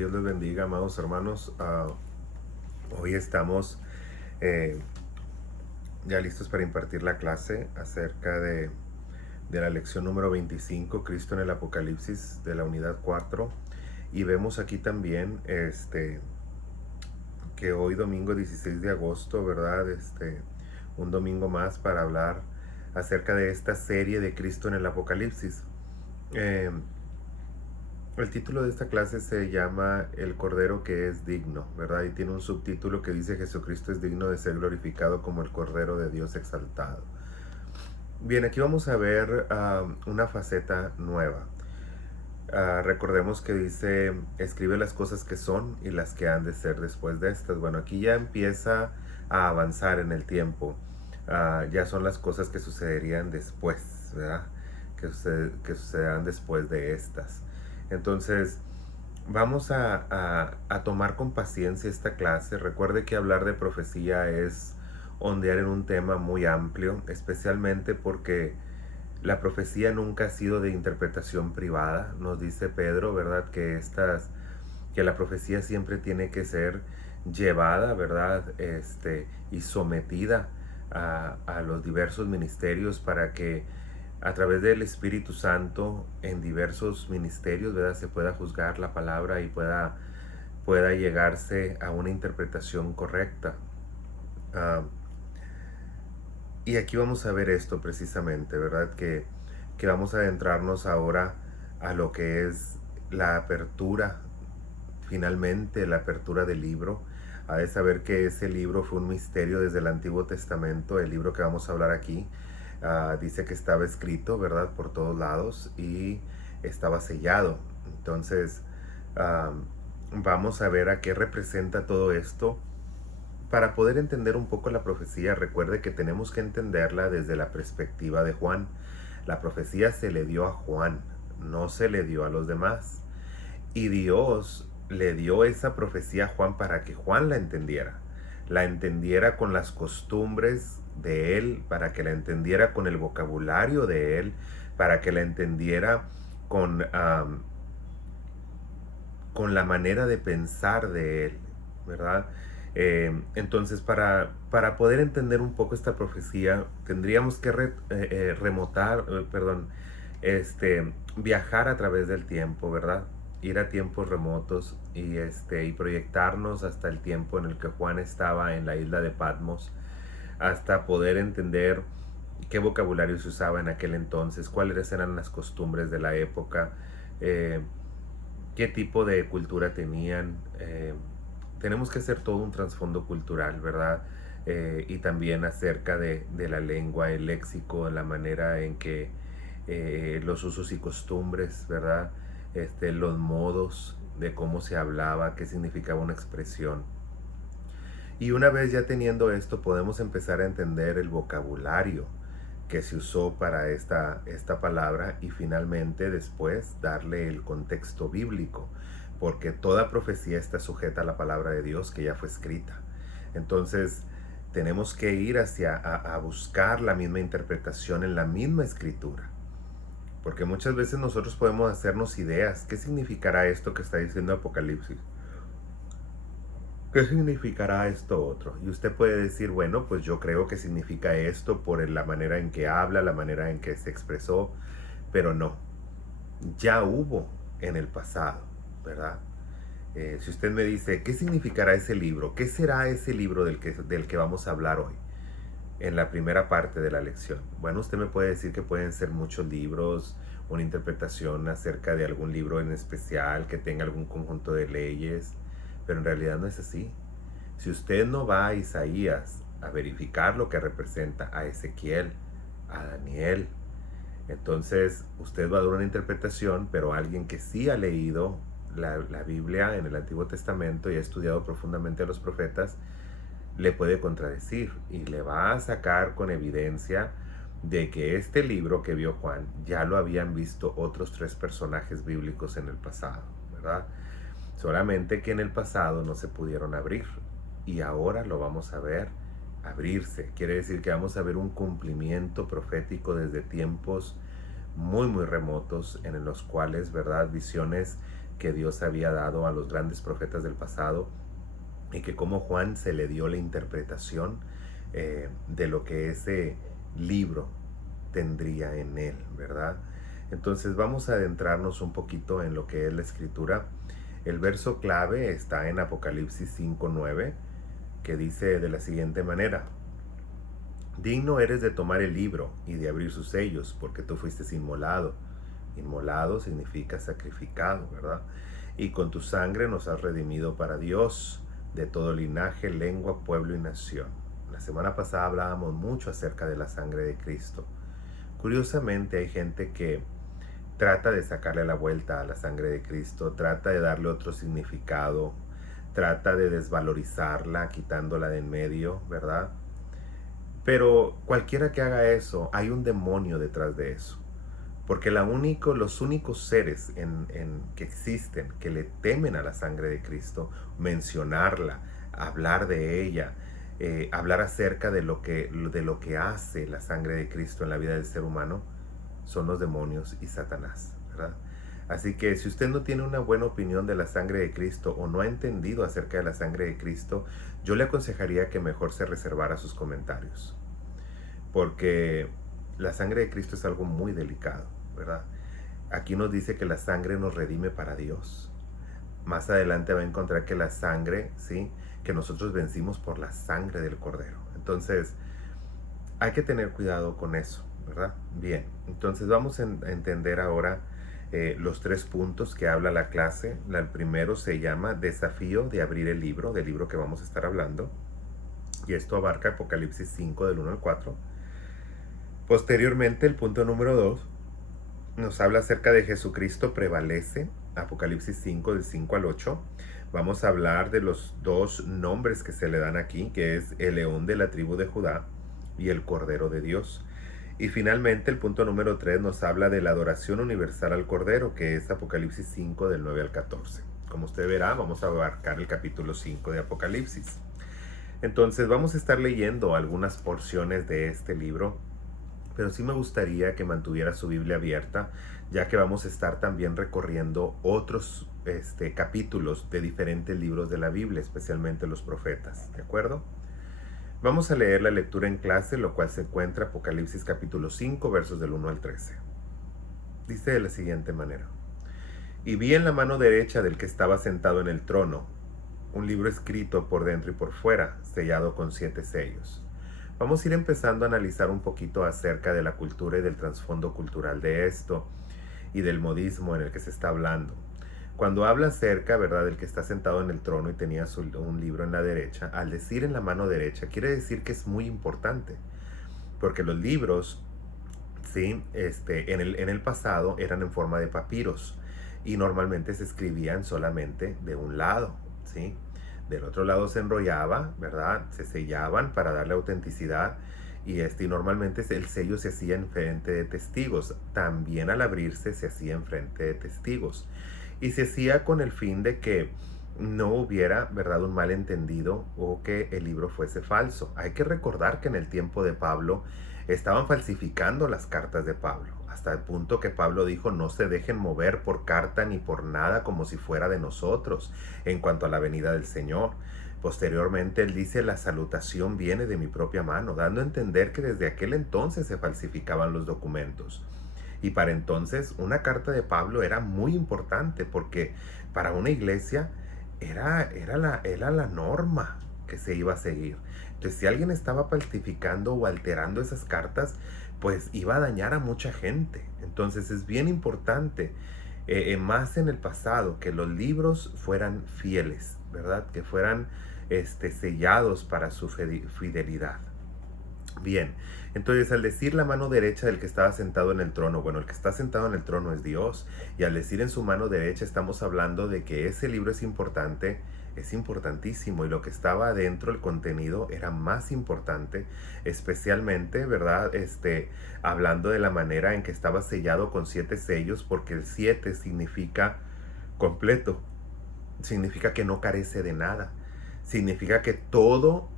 Dios les bendiga, amados hermanos. Hoy estamos eh, ya listos para impartir la clase acerca de la lección número 25, Cristo en el Apocalipsis, de la unidad 4. Y vemos aquí también que hoy domingo 16 de agosto, ¿verdad? Un domingo más para hablar acerca de esta serie de Cristo en el Apocalipsis. Eh, El título de esta clase se llama El Cordero que es digno, ¿verdad? Y tiene un subtítulo que dice Jesucristo es digno de ser glorificado como el Cordero de Dios exaltado. Bien, aquí vamos a ver una faceta nueva. Recordemos que dice, escribe las cosas que son y las que han de ser después de estas. Bueno, aquí ya empieza a avanzar en el tiempo. Ya son las cosas que sucederían después, ¿verdad? Que sucederán después de estas. Entonces, vamos a tomar con paciencia esta clase. Recuerde que hablar de profecía es ondear en un tema muy amplio, especialmente porque la profecía nunca ha sido de interpretación privada. Nos dice Pedro, ¿verdad? Que la profecía siempre tiene que ser llevada, ¿verdad? Y sometida a los diversos ministerios para que a través del Espíritu Santo en diversos ministerios, ¿verdad? Se pueda juzgar la palabra y pueda llegarse a una interpretación correcta. Uh, y aquí vamos a ver esto precisamente, ¿verdad? Que vamos a adentrarnos ahora a lo que es la apertura, finalmente la apertura del libro. Ha de saber que ese libro fue un misterio desde el Antiguo Testamento. El libro que vamos a hablar aquí dice que estaba escrito, ¿verdad? Por todos lados y estaba sellado. Entonces, vamos a ver a qué representa todo esto. Para poder entender un poco la profecía, recuerde que tenemos que entenderla desde la perspectiva de Juan. La profecía se le dio a Juan, no se le dio a los demás. Y Dios le dio esa profecía a Juan para que Juan la entendiera con las costumbres de él, para que la entendiera con el vocabulario de él, para que la entendiera con la manera de pensar de él, ¿verdad? Entonces, para poder entender un poco esta profecía, tendríamos que viajar a través del tiempo, ¿verdad? Ir a tiempos remotos y proyectarnos hasta el tiempo en el que Juan estaba en la isla de Patmos, hasta poder entender qué vocabulario se usaba en aquel entonces, cuáles eran las costumbres de la época, eh, qué tipo de cultura tenían. Tenemos que hacer todo un trasfondo cultural, ¿verdad? Y también acerca de la lengua, el léxico, la manera en que los usos y costumbres, ¿verdad? Los modos de cómo se hablaba, qué significaba una expresión. Y una vez ya teniendo esto, podemos empezar a entender el vocabulario que se usó para esta palabra y finalmente después darle el contexto bíblico, porque toda profecía está sujeta a la palabra de Dios que ya fue escrita. Entonces tenemos que ir a buscar la misma interpretación en la misma escritura, porque muchas veces nosotros podemos hacernos ideas. ¿Qué significará esto que está diciendo Apocalipsis? ¿Qué significará esto otro? Y usted puede decir, bueno, pues yo creo que significa esto por la manera en que habla, la manera en que se expresó, pero no. Ya hubo en el pasado, ¿verdad? Si usted me dice, ¿qué significará ese libro? ¿Qué será ese libro del que vamos a hablar hoy? En la primera parte de la lección. Bueno, usted me puede decir que pueden ser muchos libros, una interpretación acerca de algún libro en especial, que tenga algún conjunto de leyes, pero en realidad no es así. Si usted no va a Isaías a verificar lo que representa, a Ezequiel, a Daniel, entonces usted va a dar una interpretación, pero alguien que sí ha leído la Biblia en el Antiguo Testamento y ha estudiado profundamente a los profetas, le puede contradecir y le va a sacar con evidencia de que este libro que vio Juan ya lo habían visto otros 3 personajes bíblicos en el pasado, ¿verdad? Solamente que en el pasado no se pudieron abrir y ahora lo vamos a ver abrirse. Quiere decir que vamos a ver un cumplimiento profético desde tiempos muy remotos en los cuales, ¿verdad? Visiones que Dios había dado a los grandes profetas del pasado, y que como Juan se le dio la interpretación de lo que ese libro tendría en él, ¿verdad? Entonces vamos a adentrarnos un poquito en lo que es la escritura. El verso clave está en Apocalipsis 5:9, que dice de la siguiente manera: digno eres de tomar el libro y de abrir sus sellos, porque tú fuiste inmolado. Inmolado significa sacrificado, ¿verdad? Y con tu sangre nos has redimido para Dios de todo linaje, lengua, pueblo y nación. La semana pasada hablábamos mucho acerca de la sangre de Cristo. Curiosamente hay gente que trata de sacarle la vuelta a la sangre de Cristo, trata de darle otro significado, trata de desvalorizarla, quitándola de en medio, ¿verdad? Pero cualquiera que haga eso, hay un demonio detrás de eso. Porque los únicos seres que existen, que le temen a la sangre de Cristo, mencionarla, hablar de ella, hablar acerca de lo que hace la sangre de Cristo en la vida del ser humano, son los demonios y Satanás, ¿verdad? Así que si usted no tiene una buena opinión de la sangre de Cristo o no ha entendido acerca de la sangre de Cristo, yo le aconsejaría que mejor se reservara sus comentarios. Porque la sangre de Cristo es algo muy delicado, ¿verdad? Aquí nos dice que la sangre nos redime para Dios. Más adelante va a encontrar que la sangre, ¿sí?, que nosotros vencimos por la sangre del Cordero. Entonces, hay que tener cuidado con eso, ¿verdad? Bien, entonces vamos a entender ahora los 3 puntos que habla la clase. El primero se llama desafío de abrir el libro, del libro que vamos a estar hablando. Y esto abarca Apocalipsis 5 del 1 al 4. Posteriormente, el punto número 2 nos habla acerca de Jesucristo prevalece, Apocalipsis 5 del 5 al 8. Vamos a hablar de los 2 nombres que se le dan aquí, que es el león de la tribu de Judá y el Cordero de Dios. Y finalmente el punto número 3 nos habla de la adoración universal al Cordero, que es Apocalipsis 5 del 9 al 14. Como usted verá, vamos a abarcar el capítulo 5 de Apocalipsis. Entonces vamos a estar leyendo algunas porciones de este libro, pero sí me gustaría que mantuviera su Biblia abierta, ya que vamos a estar también recorriendo otros capítulos de diferentes libros de la Biblia, especialmente los profetas, ¿de acuerdo? Vamos a leer la lectura en clase, lo cual se encuentra en Apocalipsis capítulo 5, versos del 1 al 13. Dice de la siguiente manera: y vi en la mano derecha del que estaba sentado en el trono un libro escrito por dentro y por fuera, sellado con 7 sellos. Vamos a ir empezando a analizar un poquito acerca de la cultura y del trasfondo cultural de esto y del modismo en el que se está hablando. Cuando habla acerca, ¿verdad?, del que está sentado en el trono y tenía un libro en la derecha, al decir en la mano derecha, quiere decir que es muy importante, porque los libros, ¿sí?, en el pasado eran en forma de papiros y normalmente se escribían solamente de un lado, ¿sí? Del otro lado se enrollaba, ¿verdad? Se sellaban para darle autenticidad y normalmente el sello se hacía en frente de testigos. También al abrirse se hacía en frente de testigos. Y se hacía con el fin de que no hubiera, ¿verdad?, un malentendido o que el libro fuese falso. Hay que recordar que en el tiempo de Pablo estaban falsificando las cartas de Pablo, hasta el punto que Pablo dijo: no se dejen mover por carta ni por nada como si fuera de nosotros en cuanto a la venida del Señor. Posteriormente él dice: la salutación viene de mi propia mano, dando a entender que desde aquel entonces se falsificaban los documentos. Y para entonces una carta de Pablo era muy importante, porque para una iglesia era la norma que se iba a seguir. Entonces, si alguien estaba falsificando o alterando esas cartas, pues iba a dañar a mucha gente. Entonces es bien importante, más en el pasado, que los libros fueran fieles, ¿verdad? Que fueran sellados para su fidelidad. Bien, entonces al decir la mano derecha del que estaba sentado en el trono, bueno, el que está sentado en el trono es Dios, y al decir en su mano derecha estamos hablando de que ese libro es importante, es importantísimo, y lo que estaba adentro, el contenido, era más importante, especialmente, ¿verdad? Hablando de la manera en que estaba sellado con 7 sellos, porque el 7 significa completo, significa que no carece de nada, significa que todo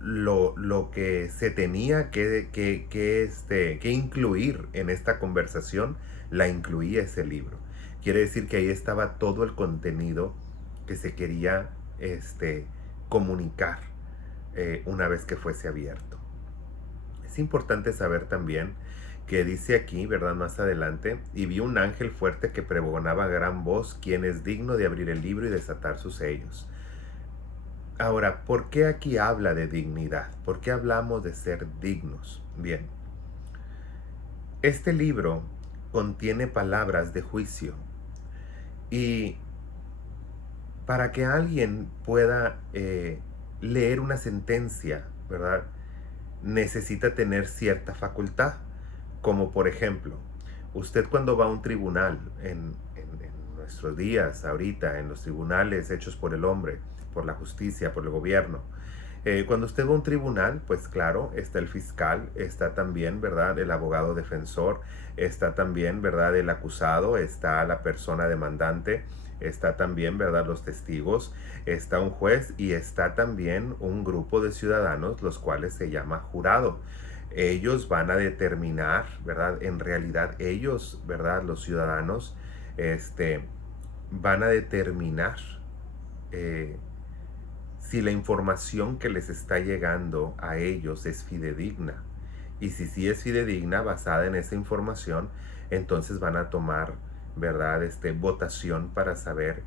lo que se tenía que incluir en esta conversación, la incluía ese libro. Quiere decir que ahí estaba todo el contenido que se quería comunicar una vez que fuese abierto. Es importante saber también que dice aquí, ¿verdad? Más adelante, y vi un ángel fuerte que pregonaba a gran voz, quien es digno de abrir el libro y desatar sus sellos. Ahora, ¿por qué aquí habla de dignidad? ¿Por qué hablamos de ser dignos? Bien, este libro contiene palabras de juicio y para que alguien pueda leer una sentencia, ¿verdad? Necesita tener cierta facultad, como por ejemplo, usted cuando va a un tribunal en nuestros días, ahorita, en los tribunales hechos por el hombre, por la justicia, por el gobierno, cuando usted va a un tribunal, pues claro, está el fiscal, está también, ¿verdad?, el abogado defensor, está también, ¿verdad?, el acusado, está la persona demandante, está también, ¿verdad?, los testigos, está un juez y está también un grupo de ciudadanos, los cuales se llama jurado. Ellos van a determinar, ¿verdad?, en realidad ellos, ¿verdad?, los ciudadanos, van a determinar eh, si la información que les está llegando a ellos es fidedigna. Y si sí es fidedigna, basada en esa información, entonces van a tomar, ¿verdad?, votación para saber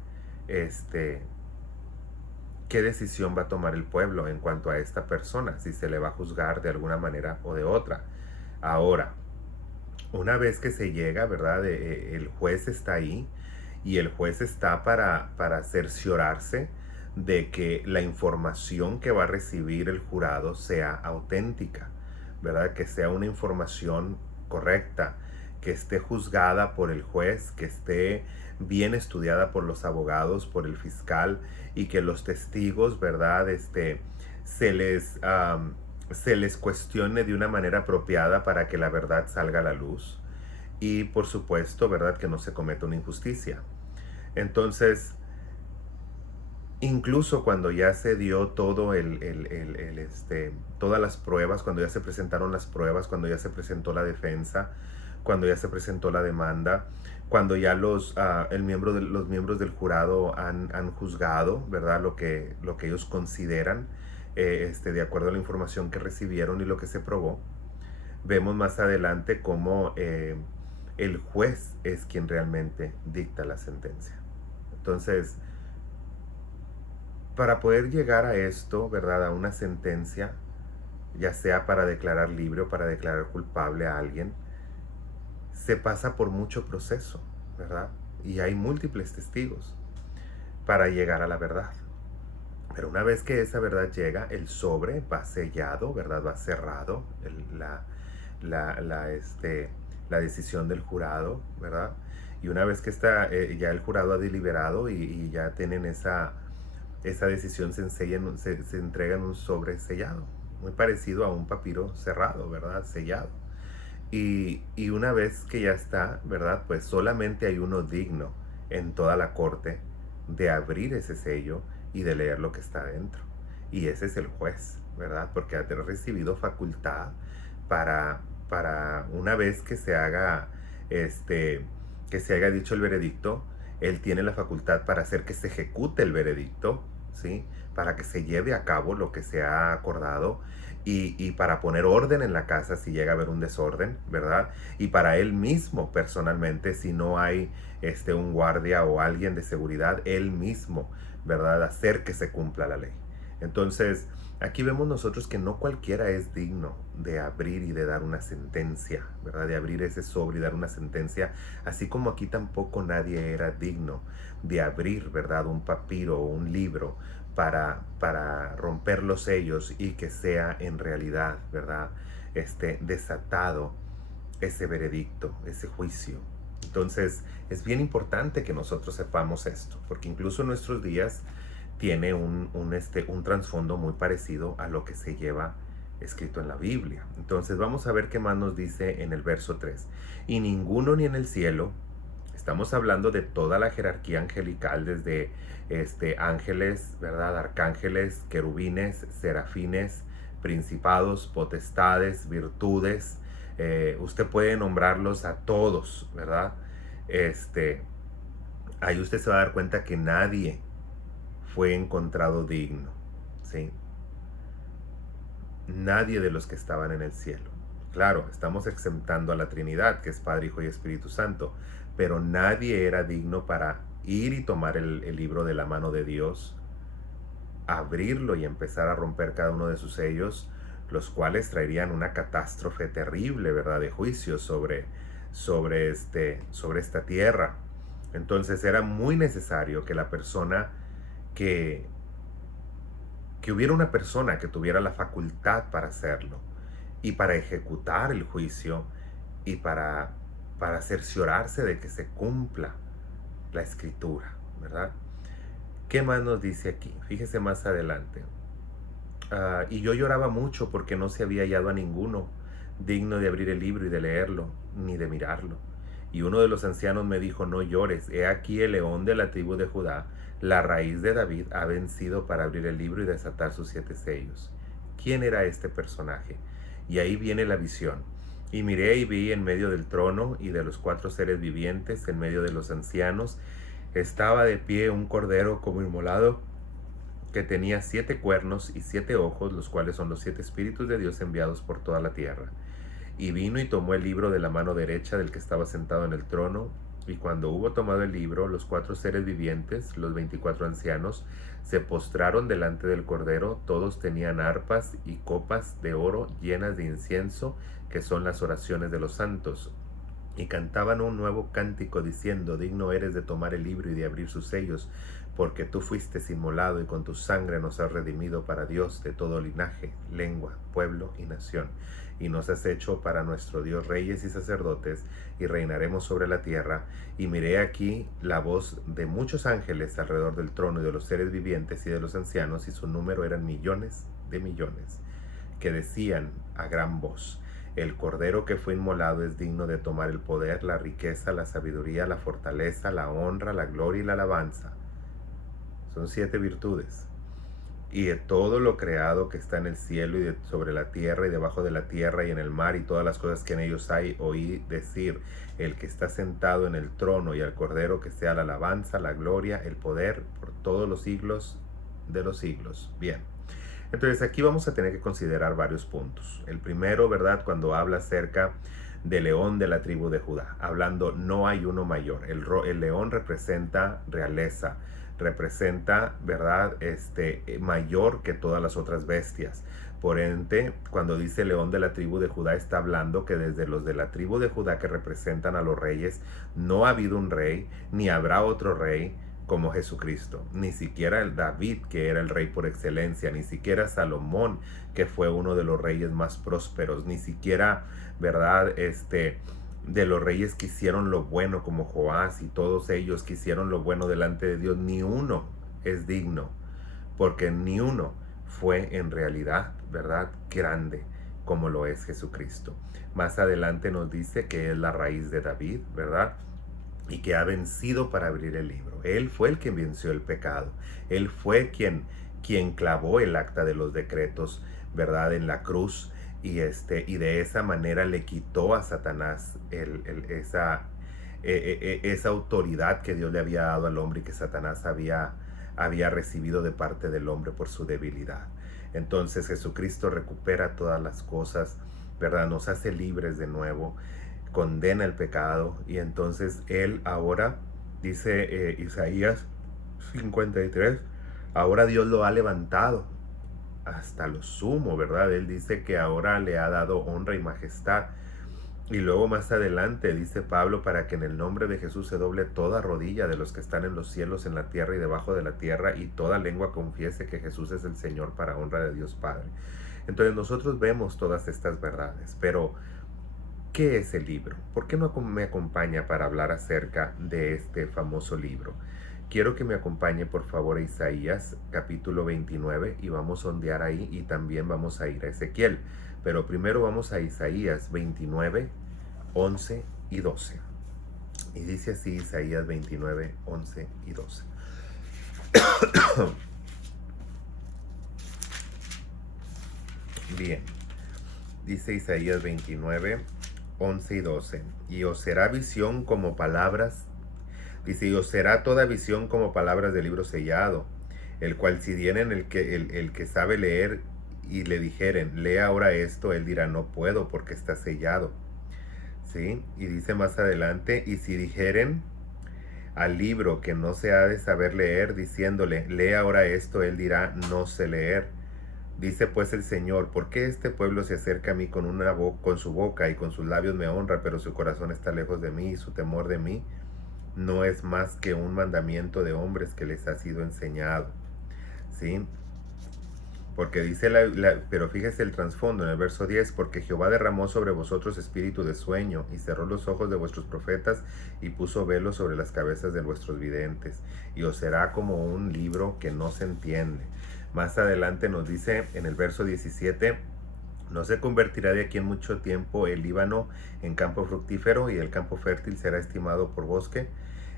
qué decisión va a tomar el pueblo en cuanto a esta persona, si se le va a juzgar de alguna manera o de otra. Ahora, una vez que se llega, ¿verdad?, el juez está ahí y el juez está para cerciorarse de que la información que va a recibir el jurado sea auténtica, ¿verdad? Que sea una información correcta, que esté juzgada por el juez, que esté bien estudiada por los abogados, por el fiscal y que los testigos, ¿verdad? Se les, se les cuestione de una manera apropiada para que la verdad salga a la luz. Y por supuesto, ¿verdad?, que no se cometa una injusticia. Entonces, incluso cuando ya se dio todo todas las pruebas, cuando ya se presentaron las pruebas, cuando ya se presentó la defensa, cuando ya se presentó la demanda, cuando ya los miembros del jurado han juzgado, ¿verdad?, lo que ellos consideran, de acuerdo a la información que recibieron y lo que se probó, vemos más adelante cómo el juez es quien realmente dicta la sentencia. Entonces, para poder llegar a esto, ¿verdad?, a una sentencia, ya sea para declarar libre o para declarar culpable a alguien, se pasa por mucho proceso, ¿verdad? Y hay múltiples testigos para llegar a la verdad. Pero una vez que esa verdad llega, el sobre va sellado, ¿verdad? Va cerrado, la decisión del jurado, ¿verdad? Y una vez que ya el jurado ha deliberado y ya tienen esa decisión, se entrega en un sobre sellado, muy parecido a un papiro cerrado, ¿verdad? Sellado. Y una vez que ya está, ¿verdad? Pues solamente hay uno digno en toda la corte de abrir ese sello y de leer lo que está dentro. Y ese es el juez, ¿verdad? Porque ha recibido facultad para una vez que se haga, que se haya dicho el veredicto, él tiene la facultad para hacer que se ejecute el veredicto, ¿sí? Para que se lleve a cabo lo que se ha acordado y para poner orden en la casa si llega a haber un desorden, ¿verdad? Y para él mismo personalmente, si no hay un guardia o alguien de seguridad, él mismo, ¿verdad?, hacer que se cumpla la ley. Entonces, aquí vemos nosotros que no cualquiera es digno de abrir y de dar una sentencia, ¿verdad? De abrir ese sobre y dar una sentencia, así como aquí tampoco nadie era digno de abrir, ¿verdad?, un papiro o un libro para romper los sellos y que sea en realidad, ¿verdad?, desatado ese veredicto, ese juicio. Entonces, es bien importante que nosotros sepamos esto, porque incluso en nuestros días tiene un trasfondo muy parecido a lo que se lleva escrito en la Biblia. Entonces, vamos a ver qué más nos dice en el verso 3. Y ninguno ni en el cielo, estamos hablando de toda la jerarquía angelical, desde ángeles, ¿verdad?, arcángeles, querubines, serafines, principados, potestades, virtudes. Usted puede nombrarlos a todos, ¿verdad? ahí usted se va a dar cuenta que nadie fue encontrado digno, ¿sí? Nadie de los que estaban en el cielo. Claro, estamos exentando a la Trinidad, que es Padre, Hijo y Espíritu Santo, pero nadie era digno para ir y tomar el libro de la mano de Dios, abrirlo y empezar a romper cada uno de sus sellos, los cuales traerían una catástrofe terrible, ¿verdad?, de juicio sobre esta tierra. Entonces era muy necesario que la persona que hubiera una persona que tuviera la facultad para hacerlo y para ejecutar el juicio y para cerciorarse de que se cumpla la escritura, ¿verdad? ¿Qué más nos dice aquí? Fíjese más adelante. Y yo lloraba mucho porque no se había hallado a ninguno digno de abrir el libro y de leerlo, ni de mirarlo. Y uno de los ancianos me dijo: no llores, he aquí el león de la tribu de Judá, la raíz de David, ha vencido para abrir el libro y desatar sus 7 sellos. ¿Quién era este personaje? Y ahí viene la visión. Y miré y vi en medio del trono y de los 4 seres vivientes, en medio de los ancianos, estaba de pie un cordero como inmolado, que tenía 7 cuernos y 7 ojos, los cuales son los 7 espíritus de Dios enviados por toda la tierra. Y vino y tomó el libro de la mano derecha del que estaba sentado en el trono, y cuando hubo tomado el libro, los 4 seres vivientes, los 24 ancianos, se postraron delante del Cordero. Todos tenían arpas y copas de oro llenas de incienso, que son las oraciones de los santos, y cantaban un nuevo cántico diciendo: digno eres de tomar el libro y de abrir sus sellos, porque tú fuiste inmolado y con tu sangre nos has redimido para Dios de todo linaje, lengua, pueblo y nación, y nos has hecho para nuestro Dios reyes y sacerdotes, y reinaremos sobre la tierra. Y miré aquí la voz de muchos ángeles alrededor del trono, y de los seres vivientes y de los ancianos, y su número eran millones de millones, que decían a gran voz: el Cordero que fue inmolado es digno de tomar el poder, la riqueza, la sabiduría, la fortaleza, la honra, la gloria y la alabanza. Son 7 virtudes. Y de todo lo creado que está en el cielo y sobre la tierra y debajo de la tierra y en el mar y todas las cosas que en ellos hay, oí decir: el que está sentado en el trono y al Cordero que sea la alabanza, la gloria, el poder por todos los siglos de los siglos. Bien. Entonces aquí vamos a tener que considerar varios puntos. El primero, ¿verdad?, cuando habla acerca del león de la tribu de Judá, hablando: no hay uno mayor. El león representa realeza, representa, ¿verdad?, mayor que todas las otras bestias. Por ende, cuando dice león de la tribu de Judá, está hablando que desde los de la tribu de Judá, que representan a los reyes, no ha habido un rey, ni habrá otro rey como Jesucristo. Ni siquiera el David, que era el rey por excelencia, ni siquiera Salomón, que fue uno de los reyes más prósperos, ni siquiera, ¿verdad?, de los reyes que hicieron lo bueno, como Joás y todos ellos que hicieron lo bueno delante de Dios, ni uno es digno, porque ni uno fue en realidad, ¿verdad?, grande como lo es Jesucristo. Más adelante nos dice que es la raíz de David, ¿verdad?, y que ha vencido para abrir el libro. Él fue el que venció el pecado. Él fue quien clavó el acta de los decretos, ¿verdad?, en la cruz, y de esa manera le quitó a Satanás esa autoridad que Dios le había dado al hombre y que Satanás había recibido de parte del hombre por su debilidad. Entonces Jesucristo recupera todas las cosas, ¿verdad?, nos hace libres de nuevo, condena el pecado, y entonces Él ahora, dice Isaías 53, ahora Dios lo ha levantado hasta lo sumo, ¿verdad? Él dice que ahora le ha dado honra y majestad. Y luego más adelante dice Pablo: para que en el nombre de Jesús se doble toda rodilla de los que están en los cielos, en la tierra y debajo de la tierra, y toda lengua confiese que Jesús es el Señor, para honra de Dios Padre. Entonces nosotros vemos todas estas verdades, pero ¿qué es el libro? ¿Por qué no me acompaña para hablar acerca de este famoso libro? Quiero que me acompañe por favor a Isaías capítulo 29, y vamos a ondear ahí, y también vamos a ir a Ezequiel. Pero primero vamos a Isaías 29, 11 y 12. Y dice así Isaías 29, 11 y 12. Bien, dice Isaías 29, 11 y 12. Y os será visión como palabras Dice, y os será toda visión como palabras de libro sellado, el cual si dieren el que sabe leer y le dijeren, lee ahora esto, él dirá, no puedo porque está sellado. ¿Sí? Y dice más adelante, y si dijeren al libro que no se ha de saber leer, diciéndole, lee ahora esto, él dirá, no sé leer. Dice pues el Señor, ¿por qué este pueblo se acerca a mí con su boca y con sus labios me honra, pero su corazón está lejos de mí y su temor de mí no es más que un mandamiento de hombres que les ha sido enseñado? ¿Sí? Porque dice, pero fíjese el trasfondo en el verso 10, porque Jehová derramó sobre vosotros espíritu de sueño, y cerró los ojos de vuestros profetas, y puso velos sobre las cabezas de vuestros videntes, y os será como un libro que no se entiende. Más adelante nos dice en el verso 17, no se convertirá de aquí en mucho tiempo el Líbano en campo fructífero, y el campo fértil será estimado por bosque,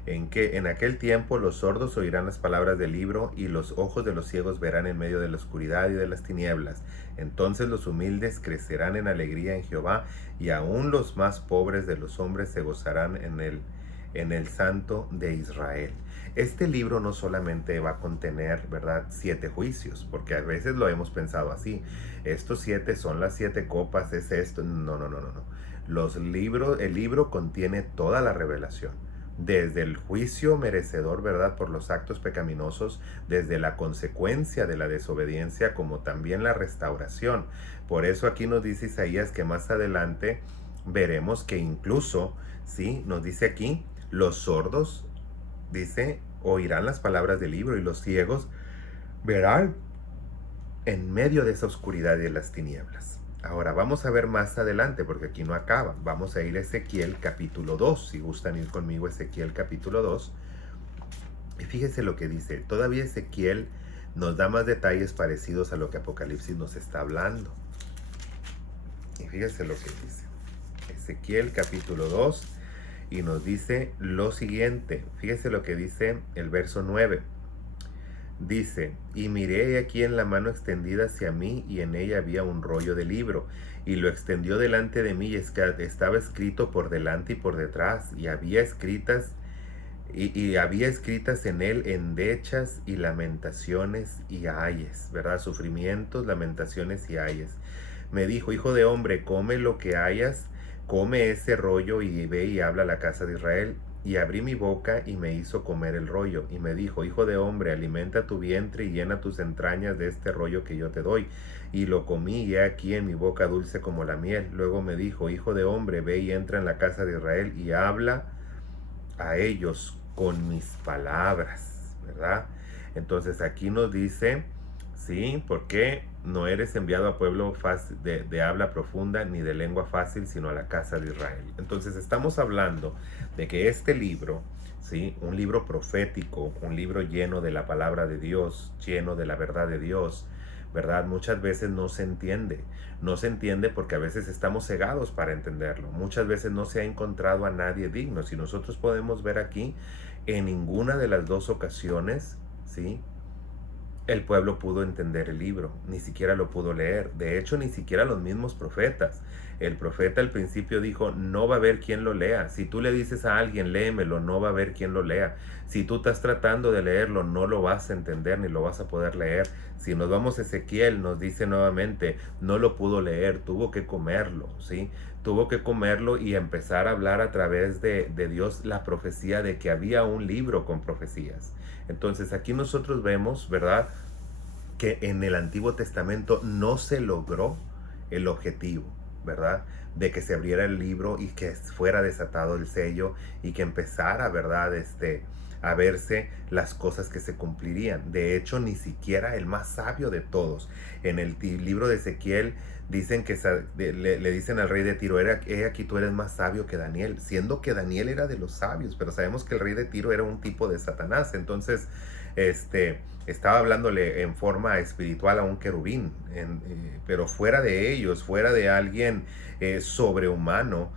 en que en aquel tiempo los sordos oirán las palabras del libro, y los ojos de los ciegos verán en medio de la oscuridad y de las tinieblas. Entonces los humildes crecerán en alegría en Jehová, y aún los más pobres de los hombres se gozarán en el Santo de Israel. Este libro no solamente va a contener, ¿verdad?, 7 juicios, porque a veces lo hemos pensado así. Estos 7 son las 7 copas, es esto. No, no, no, no, no. El libro contiene toda la revelación. Desde el juicio merecedor, ¿verdad?, por los actos pecaminosos, desde la consecuencia de la desobediencia, como también la restauración. Por eso aquí nos dice Isaías que más adelante veremos que incluso, ¿sí?, nos dice aquí, los sordos, dice, oirán las palabras del libro, y los ciegos verán en medio de esa oscuridad y de las tinieblas. Ahora vamos a ver más adelante, porque aquí no acaba. Vamos a ir a Ezequiel capítulo 2, si gustan ir conmigo a Ezequiel capítulo 2. Y fíjese lo que dice. Todavía Ezequiel nos da más detalles parecidos a lo que Apocalipsis nos está hablando. Y fíjese lo que dice. Ezequiel capítulo 2, y nos dice lo siguiente. Fíjese lo que dice el verso 9. Dice, y miré aquí en la mano extendida hacia mí, y en ella había un rollo de libro, y lo extendió delante de mí, y estaba escrito por delante y por detrás, y había escritas en él endechas y lamentaciones y ayes, ¿verdad? Sufrimientos, lamentaciones y ayes. Me dijo, hijo de hombre, come lo que hayas, come ese rollo, y ve y habla a la casa de Israel. Y abrí mi boca, y me hizo comer el rollo. Y me dijo, hijo de hombre, alimenta tu vientre y llena tus entrañas de este rollo que yo te doy. Y lo comí, y he aquí en mi boca dulce como la miel. Luego me dijo, hijo de hombre, ve y entra en la casa de Israel, y habla a ellos con mis palabras, ¿verdad? Entonces aquí nos dice, sí, porque no eres enviado a pueblo fácil, de habla profunda, ni de lengua fácil, sino a la casa de Israel. Entonces estamos hablando de que este libro, sí, un libro profético, un libro lleno de la palabra de Dios, lleno de la verdad de Dios, ¿verdad? Muchas veces no se entiende. No se entiende porque a veces estamos cegados para entenderlo. Muchas veces no se ha encontrado a nadie digno. Si nosotros podemos ver aquí, en ninguna de las dos ocasiones, ¿sí?, el pueblo pudo entender el libro, ni siquiera lo pudo leer. De hecho, ni siquiera los mismos profetas. El profeta al principio dijo, no va a haber quien lo lea. Si tú le dices a alguien, léemelo, no va a haber quien lo lea. Si tú estás tratando de leerlo, no lo vas a entender ni lo vas a poder leer. Si nos vamos a Ezequiel, nos dice nuevamente, no lo pudo leer, tuvo que comerlo, ¿sí? Tuvo que comerlo y empezar a hablar a través de Dios la profecía de que había un libro con profecías. Entonces aquí nosotros vemos, ¿verdad?, que en el Antiguo Testamento no se logró el objetivo, ¿verdad?, de que se abriera el libro y que fuera desatado el sello y que empezara, ¿verdad?, a verse las cosas que se cumplirían. De hecho, ni siquiera el más sabio de todos. En el libro de Ezequiel dicen que le dicen al rey de Tiro, he aquí tú eres más sabio que Daniel, siendo que Daniel era de los sabios, pero sabemos que el rey de Tiro era un tipo de Satanás. Entonces, estaba hablándole en forma espiritual a un querubín, pero fuera de ellos, fuera de alguien sobrehumano,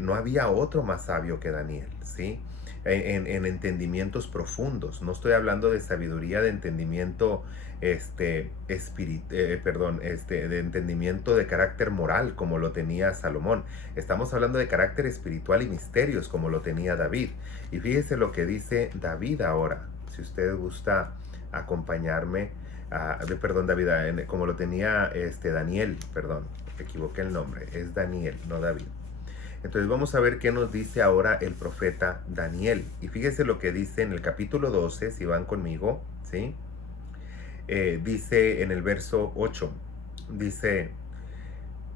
no había otro más sabio que Daniel, ¿sí? en entendimientos profundos. No estoy hablando de sabiduría de entendimiento de entendimiento de carácter moral como lo tenía Salomón. Estamos hablando de carácter espiritual y misterios como lo tenía David. Y fíjese lo que dice David ahora. Si usted gusta acompañarme, David, como lo tenía Daniel, perdón, me equivoqué el nombre, es Daniel, no David. Entonces vamos a ver qué nos dice ahora el profeta Daniel. Y fíjese lo que dice en el capítulo 12, si van conmigo, ¿sí? Dice en el verso 8, dice: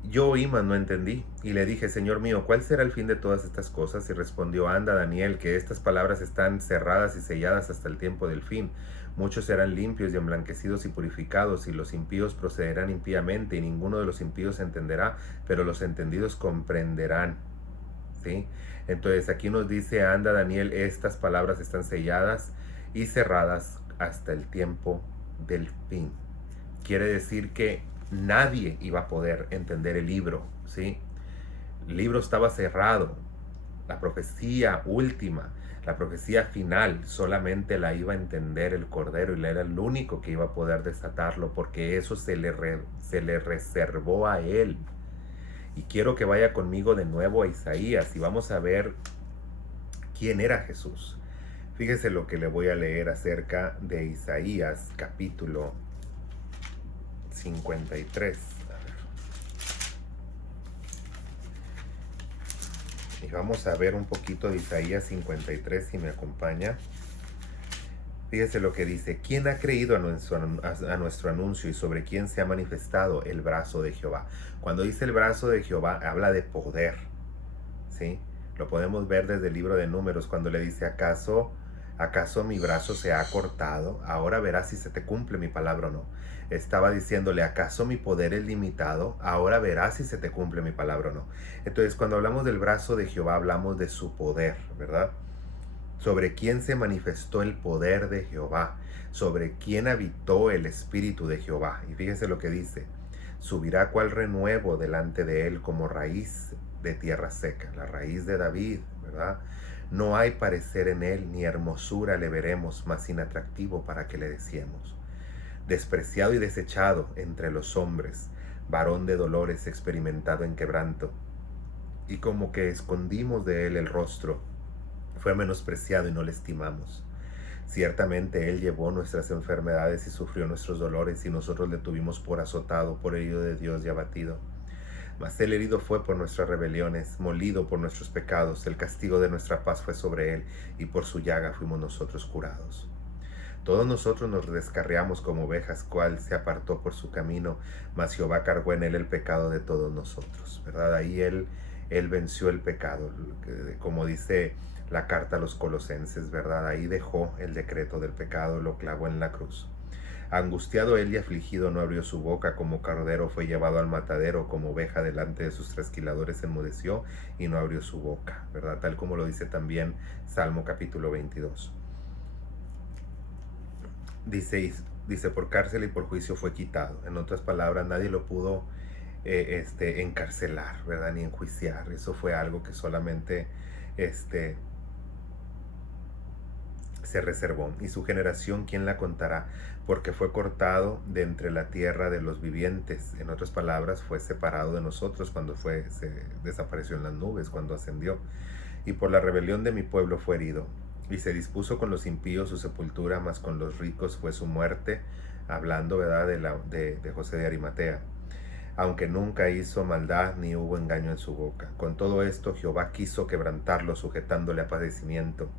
yo oí, mas no entendí, y le dije: Señor mío, ¿cuál será el fin de todas estas cosas? Y respondió: anda, Daniel, que estas palabras están cerradas y selladas hasta el tiempo del fin. Muchos serán limpios y emblanquecidos y purificados, y los impíos procederán impíamente, y ninguno de los impíos entenderá, pero los entendidos comprenderán. ¿Sí? Entonces aquí nos dice: anda, Daniel, estas palabras están selladas y cerradas hasta el tiempo del fin. Quiere decir que nadie iba a poder entender el libro, ¿sí? El libro estaba cerrado. La profecía última, la profecía final, solamente la iba a entender el Cordero, y él era el único que iba a poder desatarlo, porque eso se le reservó a él. Y quiero que vaya conmigo de nuevo a Isaías y vamos a ver quién era Jesús. Fíjese lo que le voy a leer acerca de Isaías, capítulo 53. Y vamos a ver un poquito de Isaías 53, si me acompaña. Fíjese lo que dice: ¿quién ha creído a nuestro anuncio, y sobre quién se ha manifestado el brazo de Jehová? Cuando dice el brazo de Jehová, habla de poder, ¿sí? Lo podemos ver desde el libro de Números, cuando le dice: ¿acaso mi brazo se ha cortado? Ahora verás si se te cumple mi palabra o no. Estaba diciéndole: ¿acaso mi poder es limitado? Ahora verás si se te cumple mi palabra o no. Entonces, cuando hablamos del brazo de Jehová, hablamos de su poder, ¿verdad? Sobre quién se manifestó el poder de Jehová, sobre quién habitó el espíritu de Jehová. Y fíjese lo que dice: subirá cual renuevo delante de él, como raíz de tierra seca, la raíz de David, ¿verdad? No hay parecer en él, ni hermosura le veremos, más inatractivo para que le deseemos. Despreciado y desechado entre los hombres, varón de dolores, experimentado en quebranto, y como que escondimos de él el rostro, fue menospreciado y no le estimamos. Ciertamente él llevó nuestras enfermedades y sufrió nuestros dolores, y nosotros le tuvimos por azotado, por herido de Dios y abatido. Mas él herido fue por nuestras rebeliones, molido por nuestros pecados. El castigo de nuestra paz fue sobre él, y por su llaga fuimos nosotros curados. Todos nosotros nos descarriamos como ovejas, cual se apartó por su camino, mas Jehová cargó en él el pecado de todos nosotros, ¿verdad? Ahí él venció el pecado, como dice la carta a los Colosenses, ¿verdad? Ahí dejó el decreto del pecado, lo clavó en la cruz. Angustiado él y afligido, no abrió su boca, como cordero fue llevado al matadero, como oveja delante de sus trasquiladores enmudeció y no abrió su boca, ¿verdad? Tal como lo dice también Salmo capítulo 22. Dice: por cárcel y por juicio fue quitado. En otras palabras, nadie lo pudo encarcelar, ¿verdad? Ni enjuiciar. Eso fue algo que solamente se reservó. Y su generación, ¿quién la contará? Porque fue cortado de entre la tierra de los vivientes. En otras palabras, fue separado de nosotros cuando se desapareció en las nubes, cuando ascendió. Y por la rebelión de mi pueblo fue herido. Y se dispuso con los impíos su sepultura, mas con los ricos fue su muerte. Hablando, ¿verdad?, de José de Arimatea. Aunque nunca hizo maldad, ni hubo engaño en su boca. Con todo esto Jehová quiso quebrantarlo, sujetándole a padecimiento.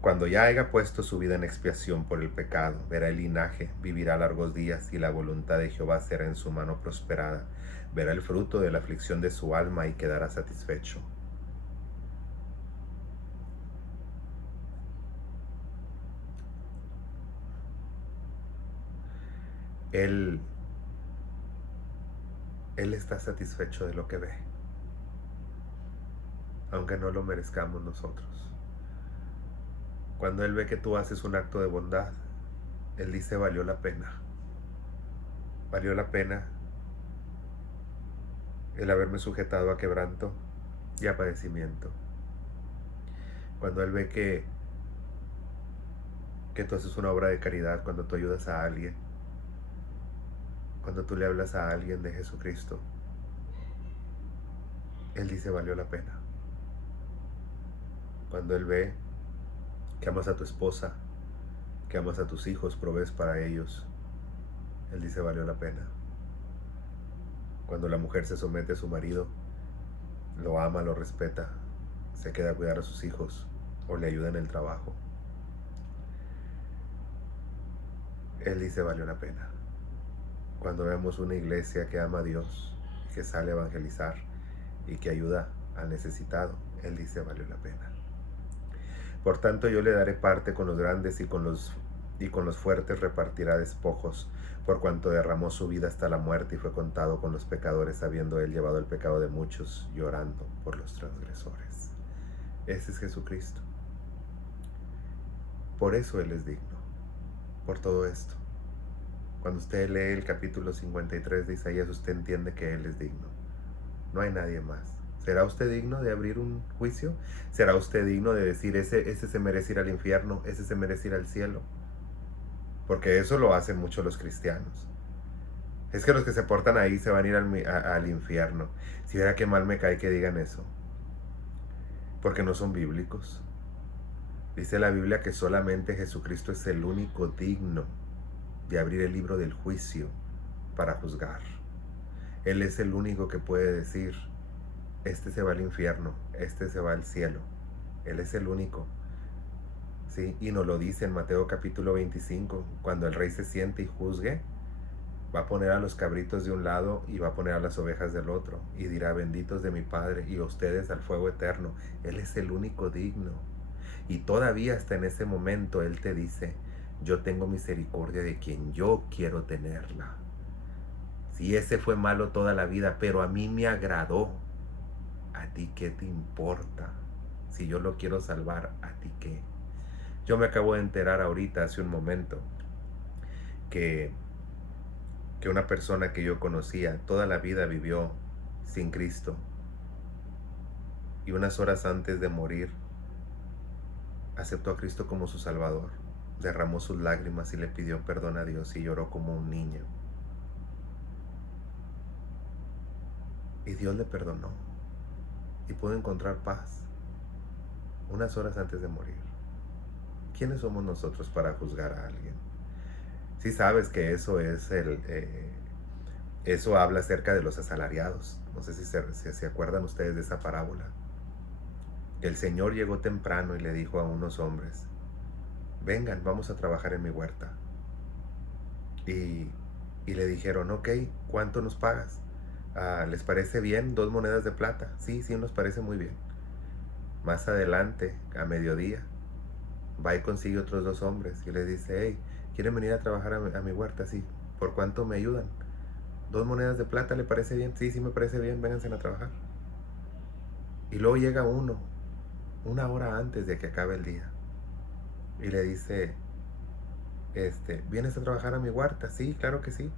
Cuando ya haya puesto su vida en expiación por el pecado, verá el linaje, vivirá largos días, y la voluntad de Jehová será en su mano prosperada. Verá el fruto de la aflicción de su alma y quedará satisfecho. Él está satisfecho de lo que ve, aunque no lo merezcamos nosotros. Cuando Él ve que tú haces un acto de bondad, Él dice: valió la pena. Valió la pena el haberme sujetado a quebranto y a padecimiento. Cuando Él ve que tú haces una obra de caridad, cuando tú ayudas a alguien, cuando tú le hablas a alguien de Jesucristo, Él dice valió la pena. Cuando Él ve que amas a tu esposa, que amas a tus hijos, provees para ellos, Él dice valió la pena. Cuando la mujer se somete a su marido, lo ama, lo respeta, se queda a cuidar a sus hijos o le ayuda en el trabajo, Él dice valió la pena. Cuando vemos una iglesia que ama a Dios, que sale a evangelizar y que ayuda al necesitado, Él dice valió la pena. Por tanto yo le daré parte con los grandes y con los fuertes repartirá despojos, por cuanto derramó su vida hasta la muerte y fue contado con los pecadores, habiendo Él llevado el pecado de muchos, llorando por los transgresores. Ese es Jesucristo. Por eso Él es digno, por todo esto. Cuando usted lee el capítulo 53 de Isaías, usted entiende que Él es digno. No hay nadie más. ¿Será usted digno de abrir un juicio? ¿Será usted digno de decir, ese se merece ir al infierno, ese se merece ir al cielo? Porque eso lo hacen mucho los cristianos. Es que los que se portan ahí se van a ir al infierno. Si viera qué mal me cae que digan eso. Porque no son bíblicos. Dice la Biblia que solamente Jesucristo es el único digno de abrir el libro del juicio para juzgar. Él es el único que puede decir, este se va al infierno, este se va al cielo. Él es el único. ¿Sí? Y nos lo dice en Mateo capítulo 25, cuando el rey se siente y juzgue, va a poner a los cabritos de un lado y va a poner a las ovejas del otro, y dirá, benditos de mi Padre, y ustedes al fuego eterno. Él es el único digno. Y todavía hasta en ese momento Él te dice, yo tengo misericordia de quien yo quiero tenerla. Si ese fue malo toda la vida, pero a mí me agradó, ¿a ti qué te importa? Si yo lo quiero salvar, ¿a ti qué? Yo me acabo de enterar ahorita, hace un momento, que una persona que yo conocía toda la vida vivió sin Cristo, y unas horas antes de morir aceptó a Cristo como su Salvador, derramó sus lágrimas y le pidió perdón a Dios y lloró como un niño. Y Dios le perdonó y pudo encontrar paz unas horas antes de morir. ¿Quiénes somos nosotros para juzgar a alguien? Si sabes que eso es eso habla acerca de los asalariados. No sé si se acuerdan ustedes de esa parábola. El Señor llegó temprano y le dijo a unos hombres, vengan, vamos a trabajar en mi huerta. Y le dijeron, ok, ¿cuánto nos pagas? ¿Les parece bien 2 monedas de plata? Sí, nos parece muy bien. Más adelante, a mediodía, va y consigue otros 2 hombres y les dice, hey, ¿quieren venir a trabajar a mi huerta? Sí, ¿por cuánto me ayudan? 2 monedas de plata, ¿le parece bien? Sí, me parece bien, vénganse a trabajar. Y luego llega uno, una hora antes de que acabe el día, y le dice, ¿vienes a trabajar a mi huerta? Sí, claro que sí.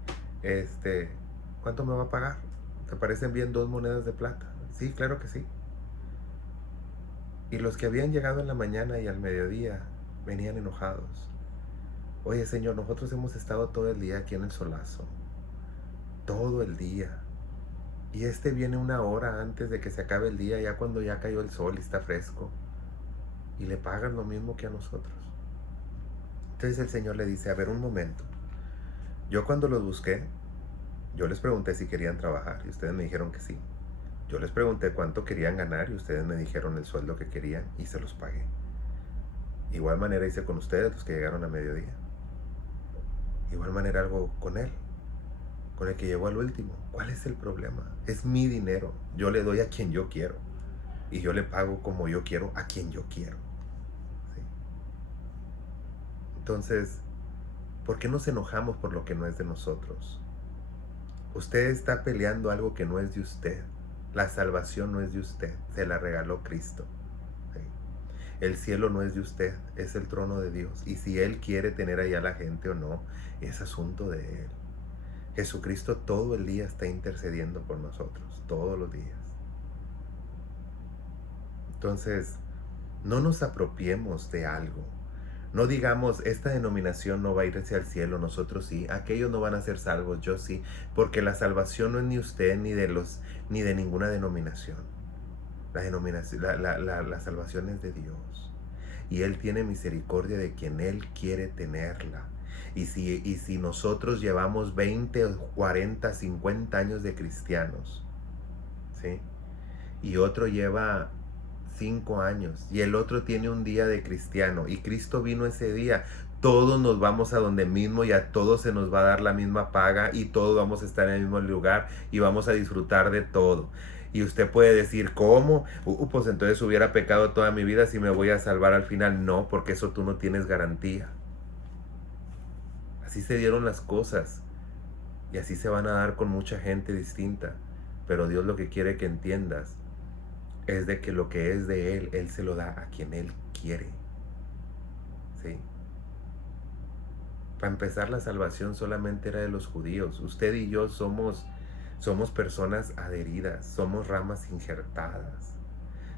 ¿Cuánto me va a pagar? ¿Te parecen bien 2 monedas de plata? Sí, claro que sí. Y los que habían llegado en la mañana y al mediodía venían enojados. Oye, Señor, nosotros hemos estado todo el día aquí en el solazo. Todo el día. Y viene una hora antes de que se acabe el día, ya cuando ya cayó el sol y está fresco. Y le pagan lo mismo que a nosotros. Entonces el Señor le dice, a ver un momento. Yo cuando los busqué, yo les pregunté si querían trabajar y ustedes me dijeron que sí. Yo les pregunté cuánto querían ganar y ustedes me dijeron el sueldo que querían y se los pagué. Igual manera hice con ustedes, los que llegaron a mediodía. Igual manera algo con él, con el que llegó al último. ¿Cuál es el problema? Es mi dinero. Yo le doy a quien yo quiero. Y yo le pago como yo quiero a quien yo quiero. ¿Sí? Entonces, ¿por qué nos enojamos por lo que no es de nosotros? Usted está peleando algo que no es de usted. La salvación no es de usted. Se la regaló Cristo. ¿Sí? El cielo no es de usted. Es el trono de Dios. Y si Él quiere tener allá a la gente o no, es asunto de Él. Jesucristo todo el día está intercediendo por nosotros, todos los días. Entonces, No nos apropiemos de algo. No digamos, esta denominación no va a ir hacia el cielo, nosotros sí, aquellos no van a ser salvos, yo sí, porque la salvación no es ni usted ni de ninguna denominación. La salvación es de Dios. Y Él tiene misericordia de quien Él quiere tenerla. Y si nosotros llevamos 20, 40, 50 años de cristianos, ¿sí? Y otro lleva 5 años y el otro tiene un día de cristiano y Cristo vino ese día, todos nos vamos a donde mismo y a todos se nos va a dar la misma paga y todos vamos a estar en el mismo lugar y vamos a disfrutar de todo. Y usted puede decir, ¿cómo? Pues entonces hubiera pecado toda mi vida si me voy a salvar al final. No, porque eso tú no tienes garantía. Así se dieron las cosas y así se van a dar con mucha gente distinta. Pero Dios lo que quiere que entiendas es de que lo que es de Él, Él se lo da a quien Él quiere. ¿Sí? Para empezar, la salvación solamente era de los judíos. Usted y yo somos personas adheridas, somos ramas injertadas.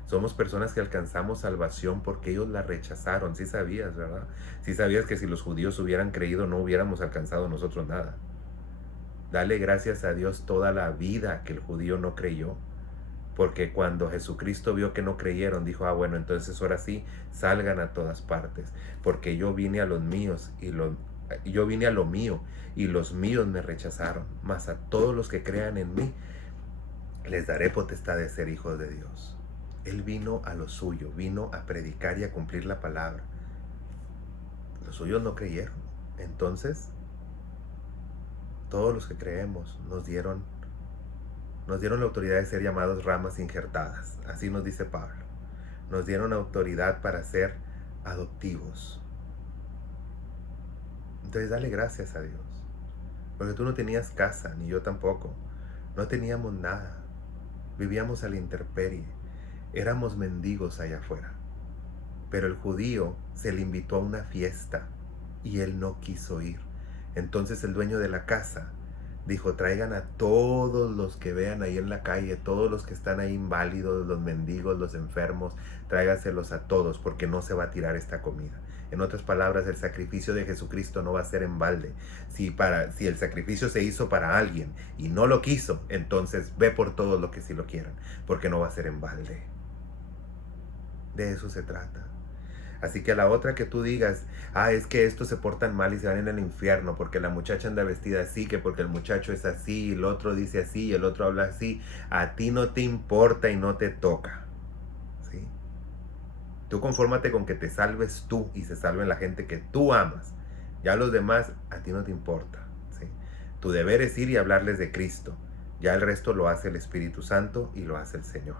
Somos personas que alcanzamos salvación porque ellos la rechazaron. Sí sabías, ¿verdad? Sí sabías que si los judíos hubieran creído no hubiéramos alcanzado nosotros nada. Dale gracias a Dios toda la vida que el judío no creyó. Porque cuando Jesucristo vio que no creyeron, dijo, bueno, entonces ahora sí, salgan a todas partes. Porque yo vine a los míos yo vine a lo mío y los míos me rechazaron. Mas a todos los que crean en mí, les daré potestad de ser hijos de Dios. Él vino a lo suyo, vino a predicar y a cumplir la palabra. Los suyos no creyeron. Entonces, todos los que creemos nos dieron la autoridad de ser llamados ramas injertadas. Así nos dice Pablo. Nos dieron autoridad para ser adoptivos. Entonces dale gracias a Dios. Porque tú no tenías casa, ni yo tampoco. No teníamos nada. Vivíamos a la intemperie. Éramos mendigos allá afuera. Pero el judío se le invitó a una fiesta y él no quiso ir. Entonces el dueño de la casa dijo, traigan a todos los que vean ahí en la calle, todos los que están ahí inválidos, los mendigos, los enfermos, tráiganselos a todos porque no se va a tirar esta comida. En otras palabras, el sacrificio de Jesucristo no va a ser en balde. Si el sacrificio se hizo para alguien y no lo quiso, entonces ve por todos los que sí lo quieran, porque no va a ser en balde. De eso se trata. Así que a la otra que tú digas, es que estos se portan mal y se van en el infierno porque la muchacha anda vestida así, que porque el muchacho es así, y el otro dice así, y el otro habla así, a ti no te importa y no te toca. ¿Sí? Tú confórmate con que te salves tú y se salven la gente que tú amas. Ya los demás, a ti no te importa. ¿Sí? Tu deber es ir y hablarles de Cristo. Ya el resto lo hace el Espíritu Santo y lo hace el Señor.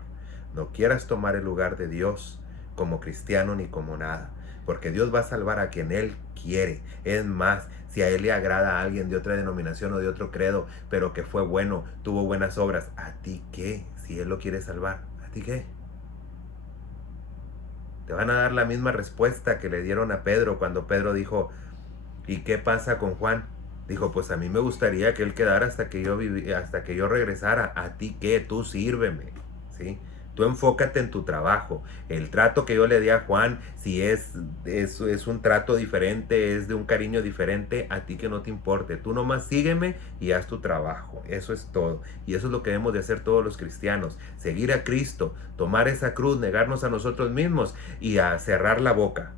No quieras tomar el lugar de Dios como cristiano ni como nada, porque Dios va a salvar a quien Él quiere. Es más, si a Él le agrada a alguien de otra denominación o de otro credo, pero que fue bueno, tuvo buenas obras, ¿a ti qué? Si Él lo quiere salvar, ¿a ti qué? Te van a dar la misma respuesta que le dieron a Pedro cuando Pedro dijo, ¿y qué pasa con Juan? Dijo, pues a mí me gustaría que él quedara hasta que yo regresara. ¿A ti qué? Tú sírveme, ¿sí? Tú enfócate en tu trabajo. El trato que yo le di a Juan, si es un trato diferente, es de un cariño diferente, a ti que no te importe. Tú nomás sígueme y haz tu trabajo. Eso es todo. Y eso es lo que debemos de hacer todos los cristianos. Seguir a Cristo, tomar esa cruz, negarnos a nosotros mismos y a cerrar la boca.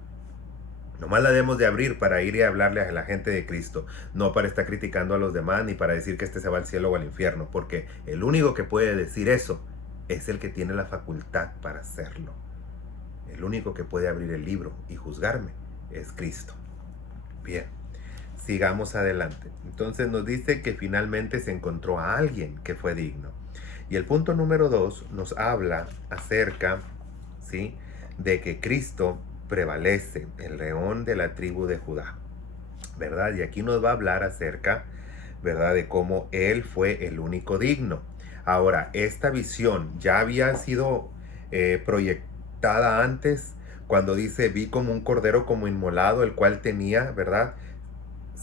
Nomás la debemos de abrir para ir y hablarle a la gente de Cristo, no para estar criticando a los demás ni para decir que este se va al cielo o al infierno, porque el único que puede decir eso es el que tiene la facultad para hacerlo. El único que puede abrir el libro y juzgarme es Cristo. Bien, sigamos adelante. Entonces nos dice que finalmente se encontró a alguien que fue digno. Y el punto número 2 nos habla acerca, ¿sí?, de que Cristo prevalece, el león de la tribu de Judá, ¿verdad? Y aquí nos va a hablar acerca, ¿verdad?, de cómo Él fue el único digno. Ahora, esta visión ya había sido proyectada antes, cuando dice, vi como un cordero como inmolado, el cual tenía, ¿verdad?,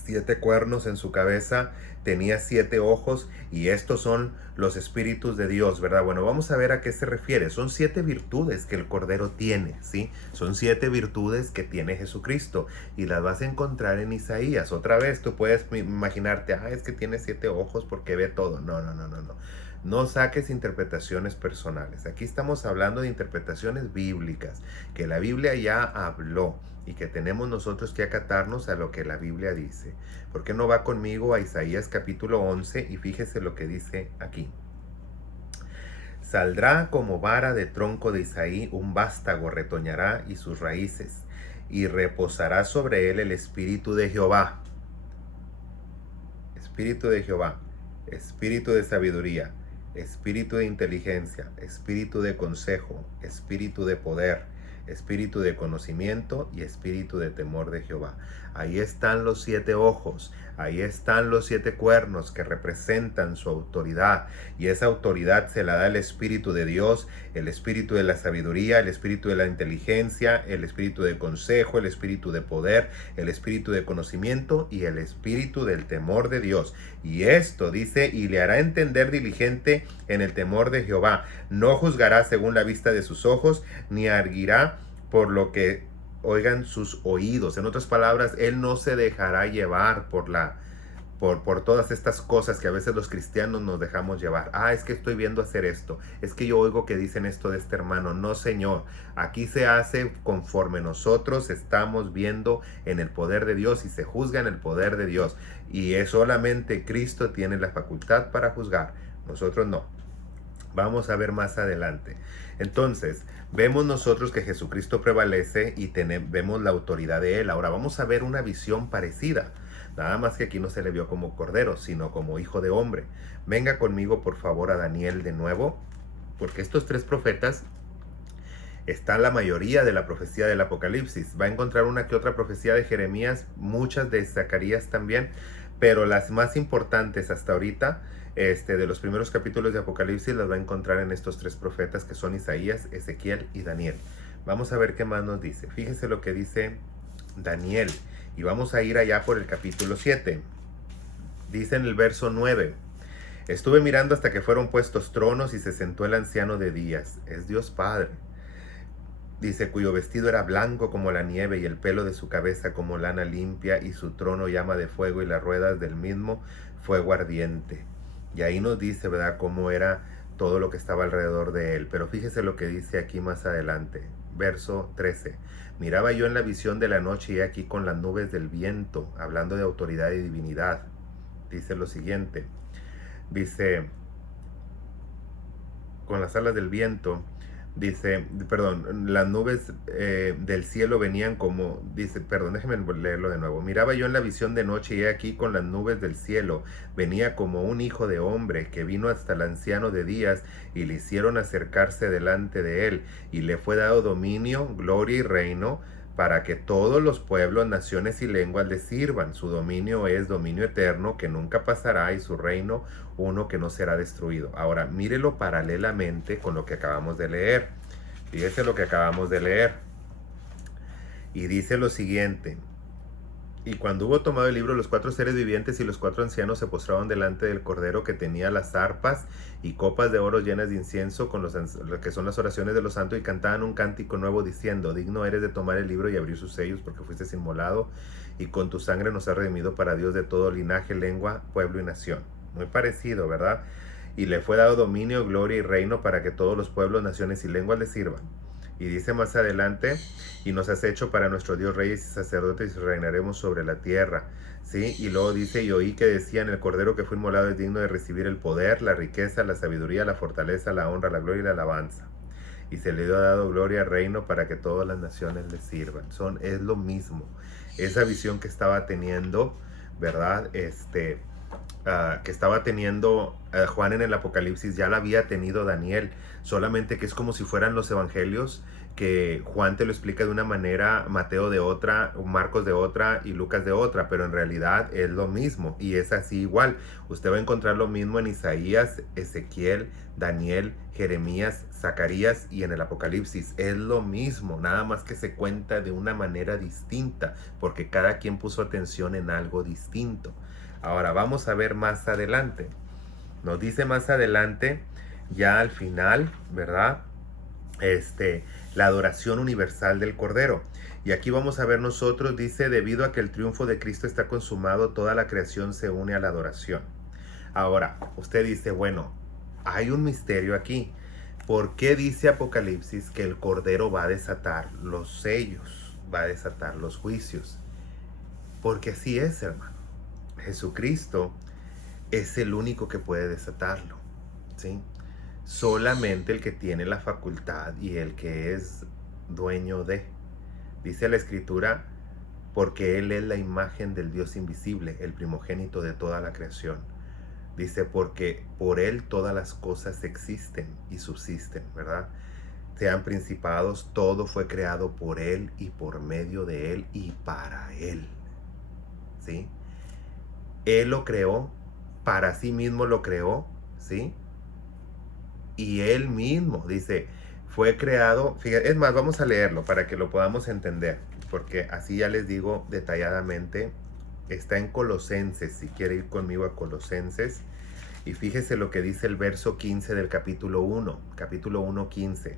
7 cuernos en su cabeza, tenía 7 ojos, y estos son los espíritus de Dios, ¿verdad? Bueno, vamos a ver a qué se refiere. Son 7 virtudes que el Cordero tiene, ¿sí? Son 7 virtudes que tiene Jesucristo, y las vas a encontrar en Isaías. Otra vez, tú puedes imaginarte, es que tiene 7 ojos porque ve todo. No, no, no, no, no. No saques interpretaciones personales. Aquí estamos hablando de interpretaciones bíblicas, que la Biblia ya habló, y que tenemos nosotros que acatarnos a lo que la Biblia dice. ¿Por qué no va conmigo a Isaías capítulo 11 y fíjese lo que dice aquí? Saldrá como vara de tronco de Isaí un vástago, retoñará y sus raíces, y reposará sobre él el espíritu de Jehová. Espíritu de Jehová, espíritu de sabiduría, espíritu de inteligencia, espíritu de consejo, espíritu de poder, espíritu de conocimiento y espíritu de temor de Jehová. Ahí están los 7 ojos, ahí están los 7 cuernos que representan su autoridad, y esa autoridad se la da el Espíritu de Dios, el espíritu de la sabiduría, el espíritu de la inteligencia, el espíritu de consejo, el espíritu de poder, el espíritu de conocimiento y el espíritu del temor de Dios. Y esto dice, y le hará entender diligente en el temor de Jehová. No juzgará según la vista de sus ojos, ni arguirá por lo que oigan sus oídos. En otras palabras, él no se dejará llevar por todas estas cosas que a veces los cristianos nos dejamos llevar. Es que estoy viendo hacer esto, es que yo oigo que dicen esto de este hermano. No, Señor, aquí se hace conforme nosotros estamos viendo en el poder de Dios, y se juzga en el poder de Dios, y es solamente Cristo tiene la facultad para juzgar, nosotros no. Vamos a ver más adelante. Entonces, vemos nosotros que Jesucristo prevalece y vemos la autoridad de Él. Ahora vamos a ver una visión parecida. Nada más que aquí no se le vio como cordero, sino como hijo de hombre. Venga conmigo, por favor, a Daniel de nuevo, porque estos 3 profetas está la mayoría de la profecía del Apocalipsis. Va a encontrar una que otra profecía de Jeremías, muchas de Zacarías también, pero las más importantes hasta ahorita, de los primeros capítulos de Apocalipsis, las va a encontrar en estos 3 profetas que son Isaías, Ezequiel y Daniel. Vamos a ver qué más nos dice. Fíjese lo que dice Daniel, y vamos a ir allá por el capítulo 7. Dice en el verso 9: estuve mirando hasta que fueron puestos tronos y se sentó el anciano de días. Es Dios Padre. Dice, cuyo vestido era blanco como la nieve y el pelo de su cabeza como lana limpia, y su trono llama de fuego y las ruedas del mismo fuego ardiente. Y ahí nos dice, ¿verdad?, cómo era todo lo que estaba alrededor de él. Pero fíjese lo que dice aquí más adelante, verso 13. Miraba yo en la visión de la noche, y aquí con las nubes del viento, hablando de autoridad y divinidad. Dice lo siguiente, dice, con las alas del viento, dice, perdón, las nubes del cielo venían como, dice, perdón, déjenme leerlo de nuevo. Miraba yo en la visión de noche, y aquí con las nubes del cielo venía como un hijo de hombre, que vino hasta el anciano de días, y le hicieron acercarse delante de él, y le fue dado dominio, gloria y reino, para que todos los pueblos, naciones y lenguas le sirvan. Su dominio es dominio eterno, que nunca pasará, y su reino uno que no será destruido. Ahora, mírelo paralelamente con lo que acabamos de leer. Fíjese lo que acabamos de leer. Y dice lo siguiente: y cuando hubo tomado el libro, los 4 seres vivientes y los 4 ancianos se postraron delante del Cordero, que tenía las arpas y copas de oro llenas de incienso, con lo que son las oraciones de los santos, y cantaban un cántico nuevo diciendo, digno eres de tomar el libro y abrir sus sellos, porque fuiste inmolado, y con tu sangre nos has redimido para Dios de todo linaje, lengua, pueblo y nación. Muy parecido, ¿verdad? Y le fue dado dominio, gloria y reino, para que todos los pueblos, naciones y lenguas le sirvan. Y dice más adelante, y nos has hecho para nuestro Dios reyes y sacerdotes, y reinaremos sobre la tierra. ¿Sí? Y luego dice, y oí que decían, el Cordero que fue inmolado es digno de recibir el poder, la riqueza, la sabiduría, la fortaleza, la honra, la gloria y la alabanza. Y se le dio dado gloria, reino, para que todas las naciones le sirvan. Es lo mismo. Esa visión que estaba teniendo, ¿verdad? Que estaba teniendo Juan en el Apocalipsis, ya la había tenido Daniel, solamente que es como si fueran los evangelios que Juan te lo explica de una manera, Mateo de otra, Marcos de otra y Lucas de otra, pero en realidad es lo mismo y es así igual. Usted va a encontrar lo mismo en Isaías, Ezequiel, Daniel, Jeremías, Zacarías y en el Apocalipsis. Es lo mismo, nada más que se cuenta de una manera distinta, porque cada quien puso atención en algo distinto. Ahora vamos a ver más adelante. Nos dice más adelante, ya al final, ¿verdad? La adoración universal del Cordero. Y aquí vamos a ver nosotros, dice, debido a que el triunfo de Cristo está consumado, toda la creación se une a la adoración. Ahora, usted dice, bueno, hay un misterio aquí. ¿Por qué dice Apocalipsis que el Cordero va a desatar los sellos, va a desatar los juicios? Porque así es, hermano. Jesucristo es el único que puede desatarlo, ¿sí? Solamente el que tiene la facultad y el que es dueño de. Dice la Escritura, porque Él es la imagen del Dios invisible, el primogénito de toda la creación. Dice, porque por Él todas las cosas existen y subsisten, ¿verdad? Sean principados, todo fue creado por Él y por medio de Él y para Él, ¿sí? Él lo creó, para sí mismo lo creó, ¿sí? Y Él mismo, dice, fue creado, fíjate, es más, vamos a leerlo para que lo podamos entender, porque así ya les digo detalladamente, está en Colosenses, si quiere ir conmigo a Colosenses, y fíjese lo que dice el verso 15 del capítulo 1, 15.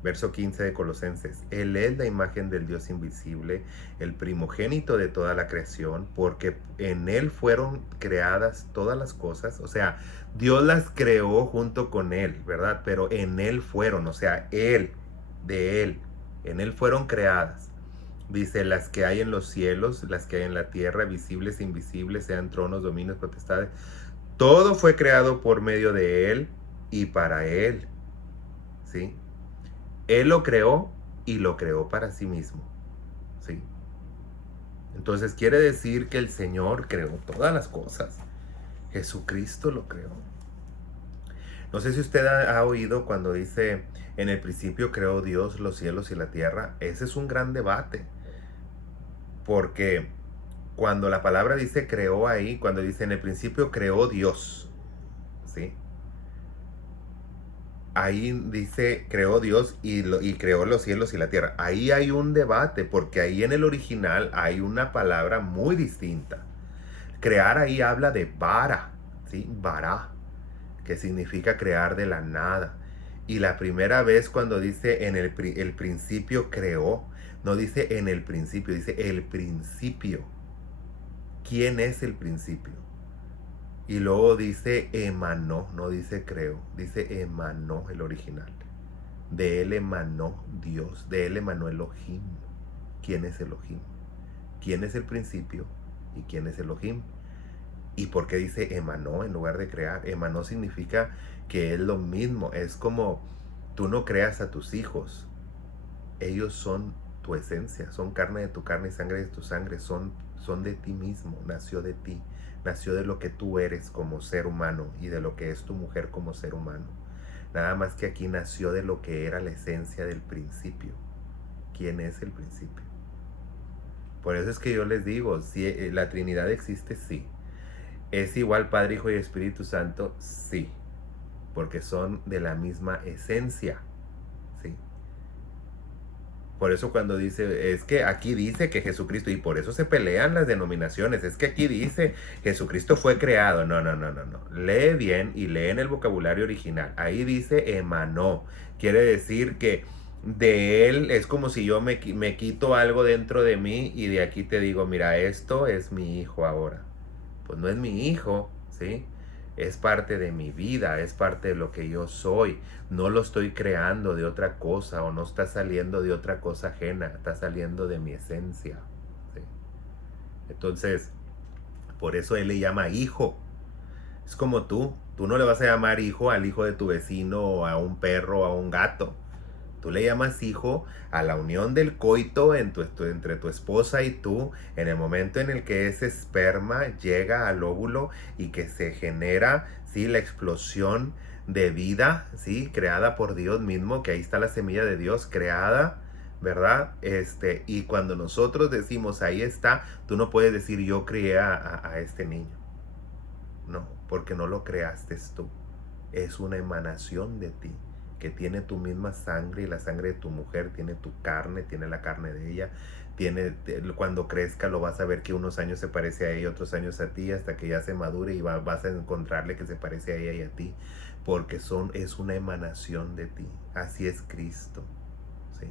Verso 15 de Colosenses. Él es la imagen del Dios invisible, el primogénito de toda la creación, porque en Él fueron creadas todas las cosas. O sea, Dios las creó junto con Él, ¿verdad? Pero en Él fueron, o sea, Él, de Él, en Él fueron creadas. Dice, las que hay en los cielos, las que hay en la tierra, visibles e invisibles, sean tronos, dominios, potestades. Todo fue creado por medio de Él y para Él, ¿sí? Él lo creó y lo creó para sí mismo, ¿sí? Entonces quiere decir que el Señor creó todas las cosas. Jesucristo lo creó. No sé si usted ha oído cuando dice, en el principio creó Dios los cielos y la tierra. Ese es un gran debate. Porque cuando la palabra dice creó ahí, cuando dice en el principio creó Dios, ¿sí? Ahí dice, creó Dios y creó los cielos y la tierra. Ahí hay un debate, porque ahí en el original hay una palabra muy distinta. Crear ahí habla de bara, ¿sí? Bara, que significa crear de la nada. Y la primera vez cuando dice el principio creó, no dice en el principio, dice el principio. ¿Quién es el principio? Y luego dice emanó, no dice creó, dice emanó el original. De él emanó Dios, de él emanó Elohim. ¿Quién es Elohim? ¿Quién es el principio y quién es Elohim? ¿Y por qué dice emanó en lugar de crear? Emanó significa que es lo mismo, es como tú no creas a tus hijos. Ellos son tu esencia, son carne de tu carne y sangre de tu sangre, son de ti mismo, nació de ti. Nació de lo que tú eres como ser humano y de lo que es tu mujer como ser humano. Nada más que aquí nació de lo que era la esencia del principio. ¿Quién es el principio? Por eso es que yo les digo, si la Trinidad existe, sí. ¿Es igual Padre, Hijo y Espíritu Santo? Sí. Porque son de la misma esencia. ¿Sí? Por eso cuando dice, es que aquí dice que Jesucristo, y por eso se pelean las denominaciones, es que aquí dice Jesucristo fue creado. No. Lee bien y lee en el vocabulario original. Ahí dice emanó. Quiere decir que de él es como si yo me quito algo dentro de mí y de aquí te digo, mira, esto es mi hijo ahora. Pues no es mi hijo, ¿sí? Es parte de mi vida, es parte de lo que yo soy. No lo estoy creando de otra cosa o no está saliendo de otra cosa ajena, está saliendo de mi esencia, ¿sí? Entonces, por eso él le llama hijo. Es como tú no le vas a llamar hijo al hijo de tu vecino o a un perro o a un gato. Tú le llamas hijo a la unión del coito entre tu esposa y tú, en el momento en el que ese esperma llega al óvulo y que se genera, ¿sí?, la explosión de vida, ¿sí? Creada por Dios mismo, que ahí está la semilla de Dios creada, ¿verdad? Y cuando nosotros decimos, ahí está, tú no puedes decir, yo crié a este niño. No, porque no lo creaste tú. Es una emanación de ti, que tiene tu misma sangre y la sangre de tu mujer tiene tu carne, tiene la carne de ella. Cuando crezca lo vas a ver que unos años se parece a ella, otros años a ti, hasta que ya se madure y vas a encontrarle que se parece a ella y a ti, porque es una emanación de ti. Así es Cristo, ¿sí?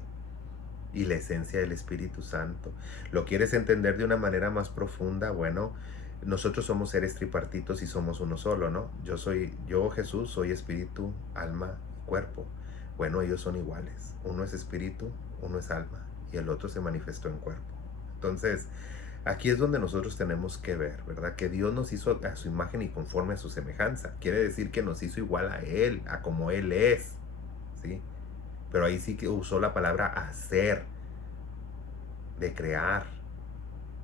Y la esencia del Espíritu Santo. ¿Lo quieres entender de una manera más profunda? Bueno, nosotros somos seres tripartitos y somos uno solo, ¿no? Yo Jesús, soy espíritu, alma y cuerpo. Bueno, ellos son iguales. Uno es espíritu, uno es alma y el otro se manifestó en cuerpo. Entonces, aquí es donde nosotros tenemos que ver, ¿verdad? Que Dios nos hizo a su imagen y conforme a su semejanza. Quiere decir que nos hizo igual a Él, a como Él es, ¿sí? Pero ahí sí que usó la palabra hacer, de crear,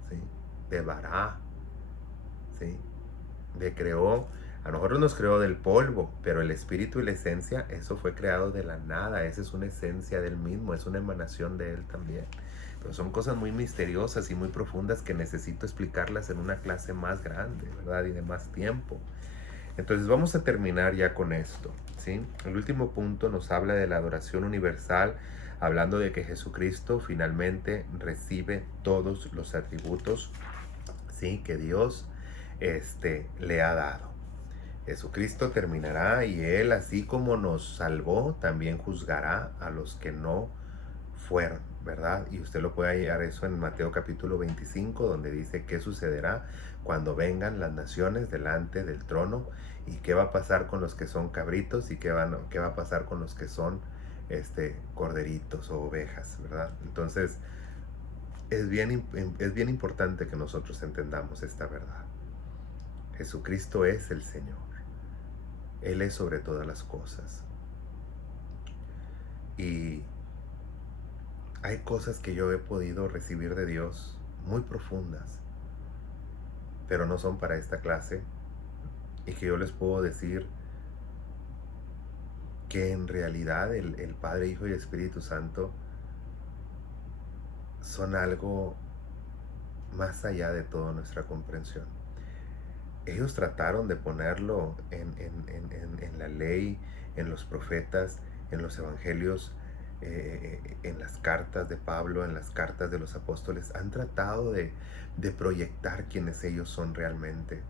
¿sí? De vará, ¿sí? De creó. A nosotros nos creó del polvo, pero el espíritu y la esencia, eso fue creado de la nada. Esa es una esencia del mismo, es una emanación de él también. Pero son cosas muy misteriosas y muy profundas que necesito explicarlas en una clase más grande, ¿verdad? Y de más tiempo. Entonces vamos a terminar ya con esto, ¿sí? El último punto nos habla de la adoración universal, hablando de que Jesucristo finalmente recibe todos los atributos, ¿sí? Que Dios le ha dado. Jesucristo terminará y Él, así como nos salvó, también juzgará a los que no fueron, ¿verdad? Y usted lo puede hallar eso en Mateo capítulo 25, donde dice qué sucederá cuando vengan las naciones delante del trono y qué va a pasar con los que son cabritos y qué va a pasar con los que son corderitos o ovejas, ¿verdad? Entonces, es bien importante que nosotros entendamos esta verdad. Jesucristo es el Señor. Él es sobre todas las cosas. Y hay cosas que yo he podido recibir de Dios muy profundas, pero no son para esta clase, y que yo les puedo decir que en realidad el Padre, Hijo y Espíritu Santo son algo más allá de toda nuestra comprensión. Ellos trataron de ponerlo en la ley, en los profetas, en los evangelios, en las cartas de Pablo, en las cartas de los apóstoles. Han tratado de proyectar quiénes ellos son realmente.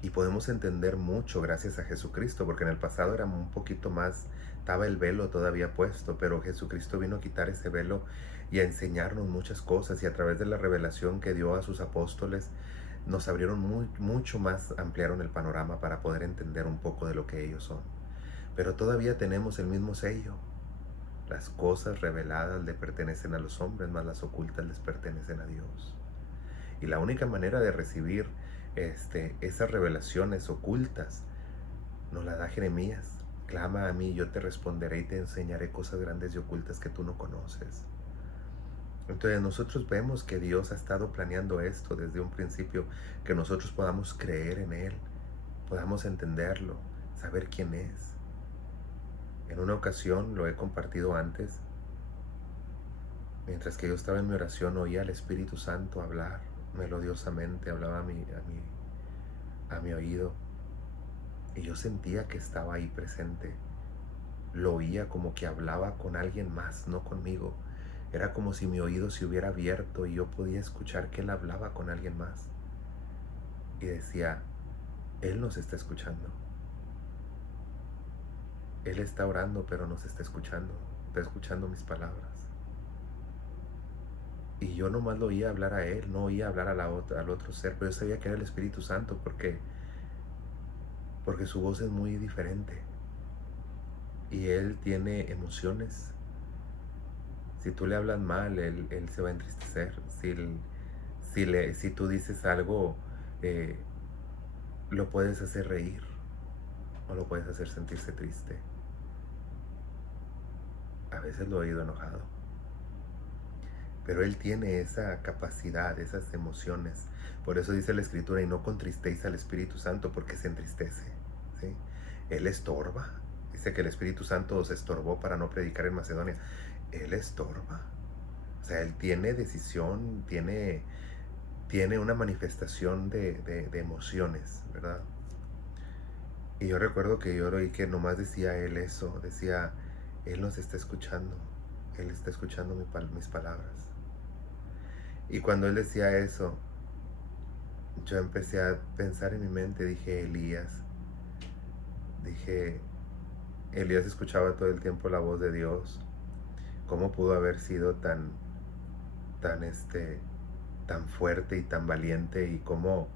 Y podemos entender mucho gracias a Jesucristo, porque en el pasado era un poquito más, estaba el velo todavía puesto, pero Jesucristo vino a quitar ese velo y a enseñarnos muchas cosas, y a través de la revelación que dio a sus apóstoles, nos abrieron mucho más, ampliaron el panorama para poder entender un poco de lo que ellos son. Pero todavía tenemos el mismo sello. Las cosas reveladas le pertenecen a los hombres, mas las ocultas les pertenecen a Dios. Y la única manera de recibir esas revelaciones ocultas nos la da Jeremías. Clama a mí, yo te responderé y te enseñaré cosas grandes y ocultas que tú no conoces. Entonces nosotros vemos que Dios ha estado planeando esto desde un principio, que nosotros podamos creer en Él, podamos entenderlo, saber quién es. En una ocasión, lo he compartido antes, mientras que yo estaba en mi oración, oía al Espíritu Santo hablar melodiosamente, hablaba a mi oído, y yo sentía que estaba ahí presente. Lo oía como que hablaba con alguien más, no conmigo. Era como si mi oído se hubiera abierto y yo podía escuchar que él hablaba con alguien más. Y decía, él nos está escuchando. Él está orando, pero nos está escuchando mis palabras. Y yo nomás lo oía hablar a él, no oía hablar al otro ser, pero yo sabía que era el Espíritu Santo porque su voz es muy diferente. Y él tiene emociones. Si tú le hablas mal, él se va a entristecer. Si tú dices algo, lo puedes hacer reír o lo puedes hacer sentirse triste. A veces lo he oído enojado. Pero él tiene esa capacidad, esas emociones. Por eso dice la Escritura, y no contristéis al Espíritu Santo porque se entristece, ¿sí? Él estorba. Dice que el Espíritu Santo os estorbó para no predicar en Macedonia. Él estorba. O sea, Él tiene decisión, tiene una manifestación de emociones, ¿verdad? Y yo recuerdo que yo oí que nomás decía Él eso, decía, Él nos está escuchando, Él está escuchando mis palabras. Y cuando Él decía eso, yo empecé a pensar en mi mente, dije, dije, Elías escuchaba todo el tiempo la voz de Dios. ¿Cómo pudo haber sido tan, tan fuerte y tan valiente? Y cómo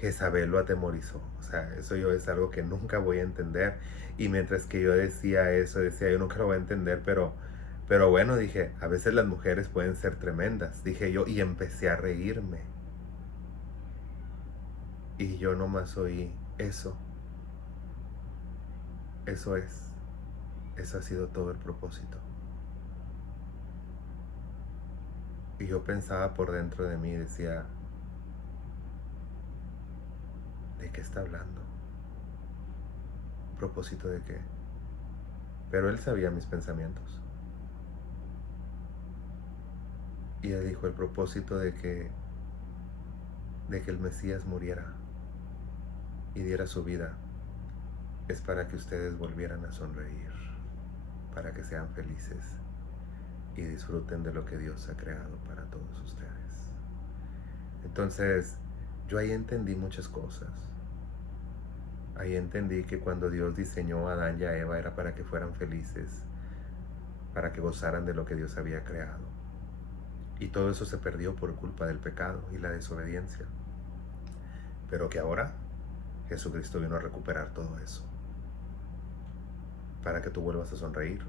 Jezabel lo atemorizó. O sea, eso yo es algo que nunca voy a entender. Y mientras que yo decía eso, decía, yo nunca lo voy a entender, pero bueno, dije, a veces las mujeres pueden ser tremendas, dije yo, y empecé a reírme. Y yo nomás oí, eso es, eso ha sido todo el propósito. Y yo pensaba por dentro de mí, decía, ¿de qué está hablando? ¿Propósito de qué? Pero él sabía mis pensamientos. Y él dijo, el propósito de que el Mesías muriera y diera su vida es para que ustedes volvieran a sonreír, para que sean felices y disfruten de lo que Dios ha creado para todos ustedes. Entonces, yo ahí entendí muchas cosas. Ahí entendí que cuando Dios diseñó a Adán y a Eva era para que fueran felices, para que gozaran de lo que Dios había creado. Y todo eso se perdió por culpa del pecado y la desobediencia. Pero que ahora Jesucristo vino a recuperar todo eso, para que tú vuelvas a sonreír.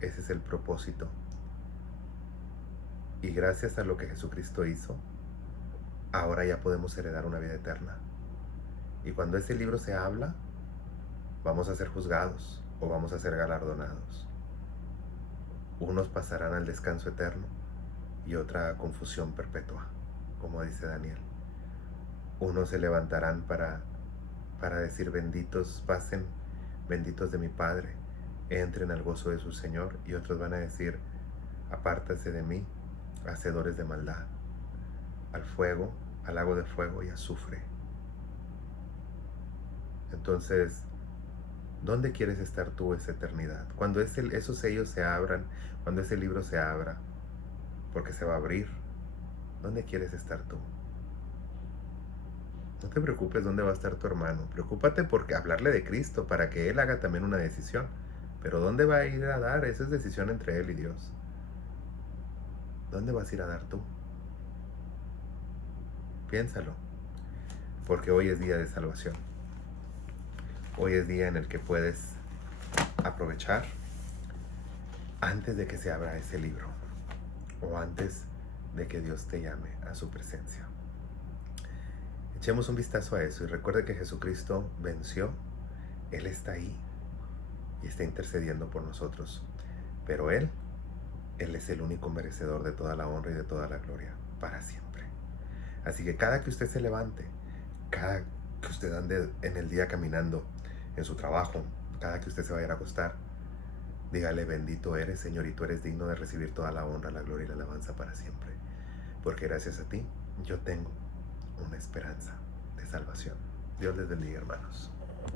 Ese es el propósito. Y gracias a lo que Jesucristo hizo, ahora ya podemos heredar una vida eterna. Y cuando ese libro se habla, vamos a ser juzgados o vamos a ser galardonados. Unos pasarán al descanso eterno y otra a confusión perpetua, como dice Daniel. Unos se levantarán para decir, benditos pasen, benditos de mi Padre, entren al gozo de su Señor. Y otros van a decir, apártense de mí, hacedores de maldad, al fuego, al lago de fuego y azufre. Entonces, ¿dónde quieres estar tú esa eternidad? Cuando esos sellos se abran, cuando ese libro se abra, porque se va a abrir, ¿dónde quieres estar tú? No te preocupes dónde va a estar tu hermano. Preocúpate por hablarle de Cristo para que él haga también una decisión. Pero ¿dónde va a ir a dar? Esa es decisión entre él y Dios. ¿Dónde vas a ir a dar tú? Piénsalo. Porque hoy es día de salvación. Hoy es día en el que puedes aprovechar antes de que se abra ese libro o antes de que Dios te llame a su presencia. Echemos un vistazo a eso y recuerde que Jesucristo venció. Él está ahí y está intercediendo por nosotros. Pero Él es el único merecedor de toda la honra y de toda la gloria para siempre. Así que cada que usted se levante, cada que usted ande en el día caminando, en su trabajo, cada que usted se vaya a acostar, dígale, bendito eres, Señor, y tú eres digno de recibir toda la honra, la gloria y la alabanza para siempre. Porque gracias a ti, yo tengo una esperanza de salvación. Dios les bendiga, hermanos.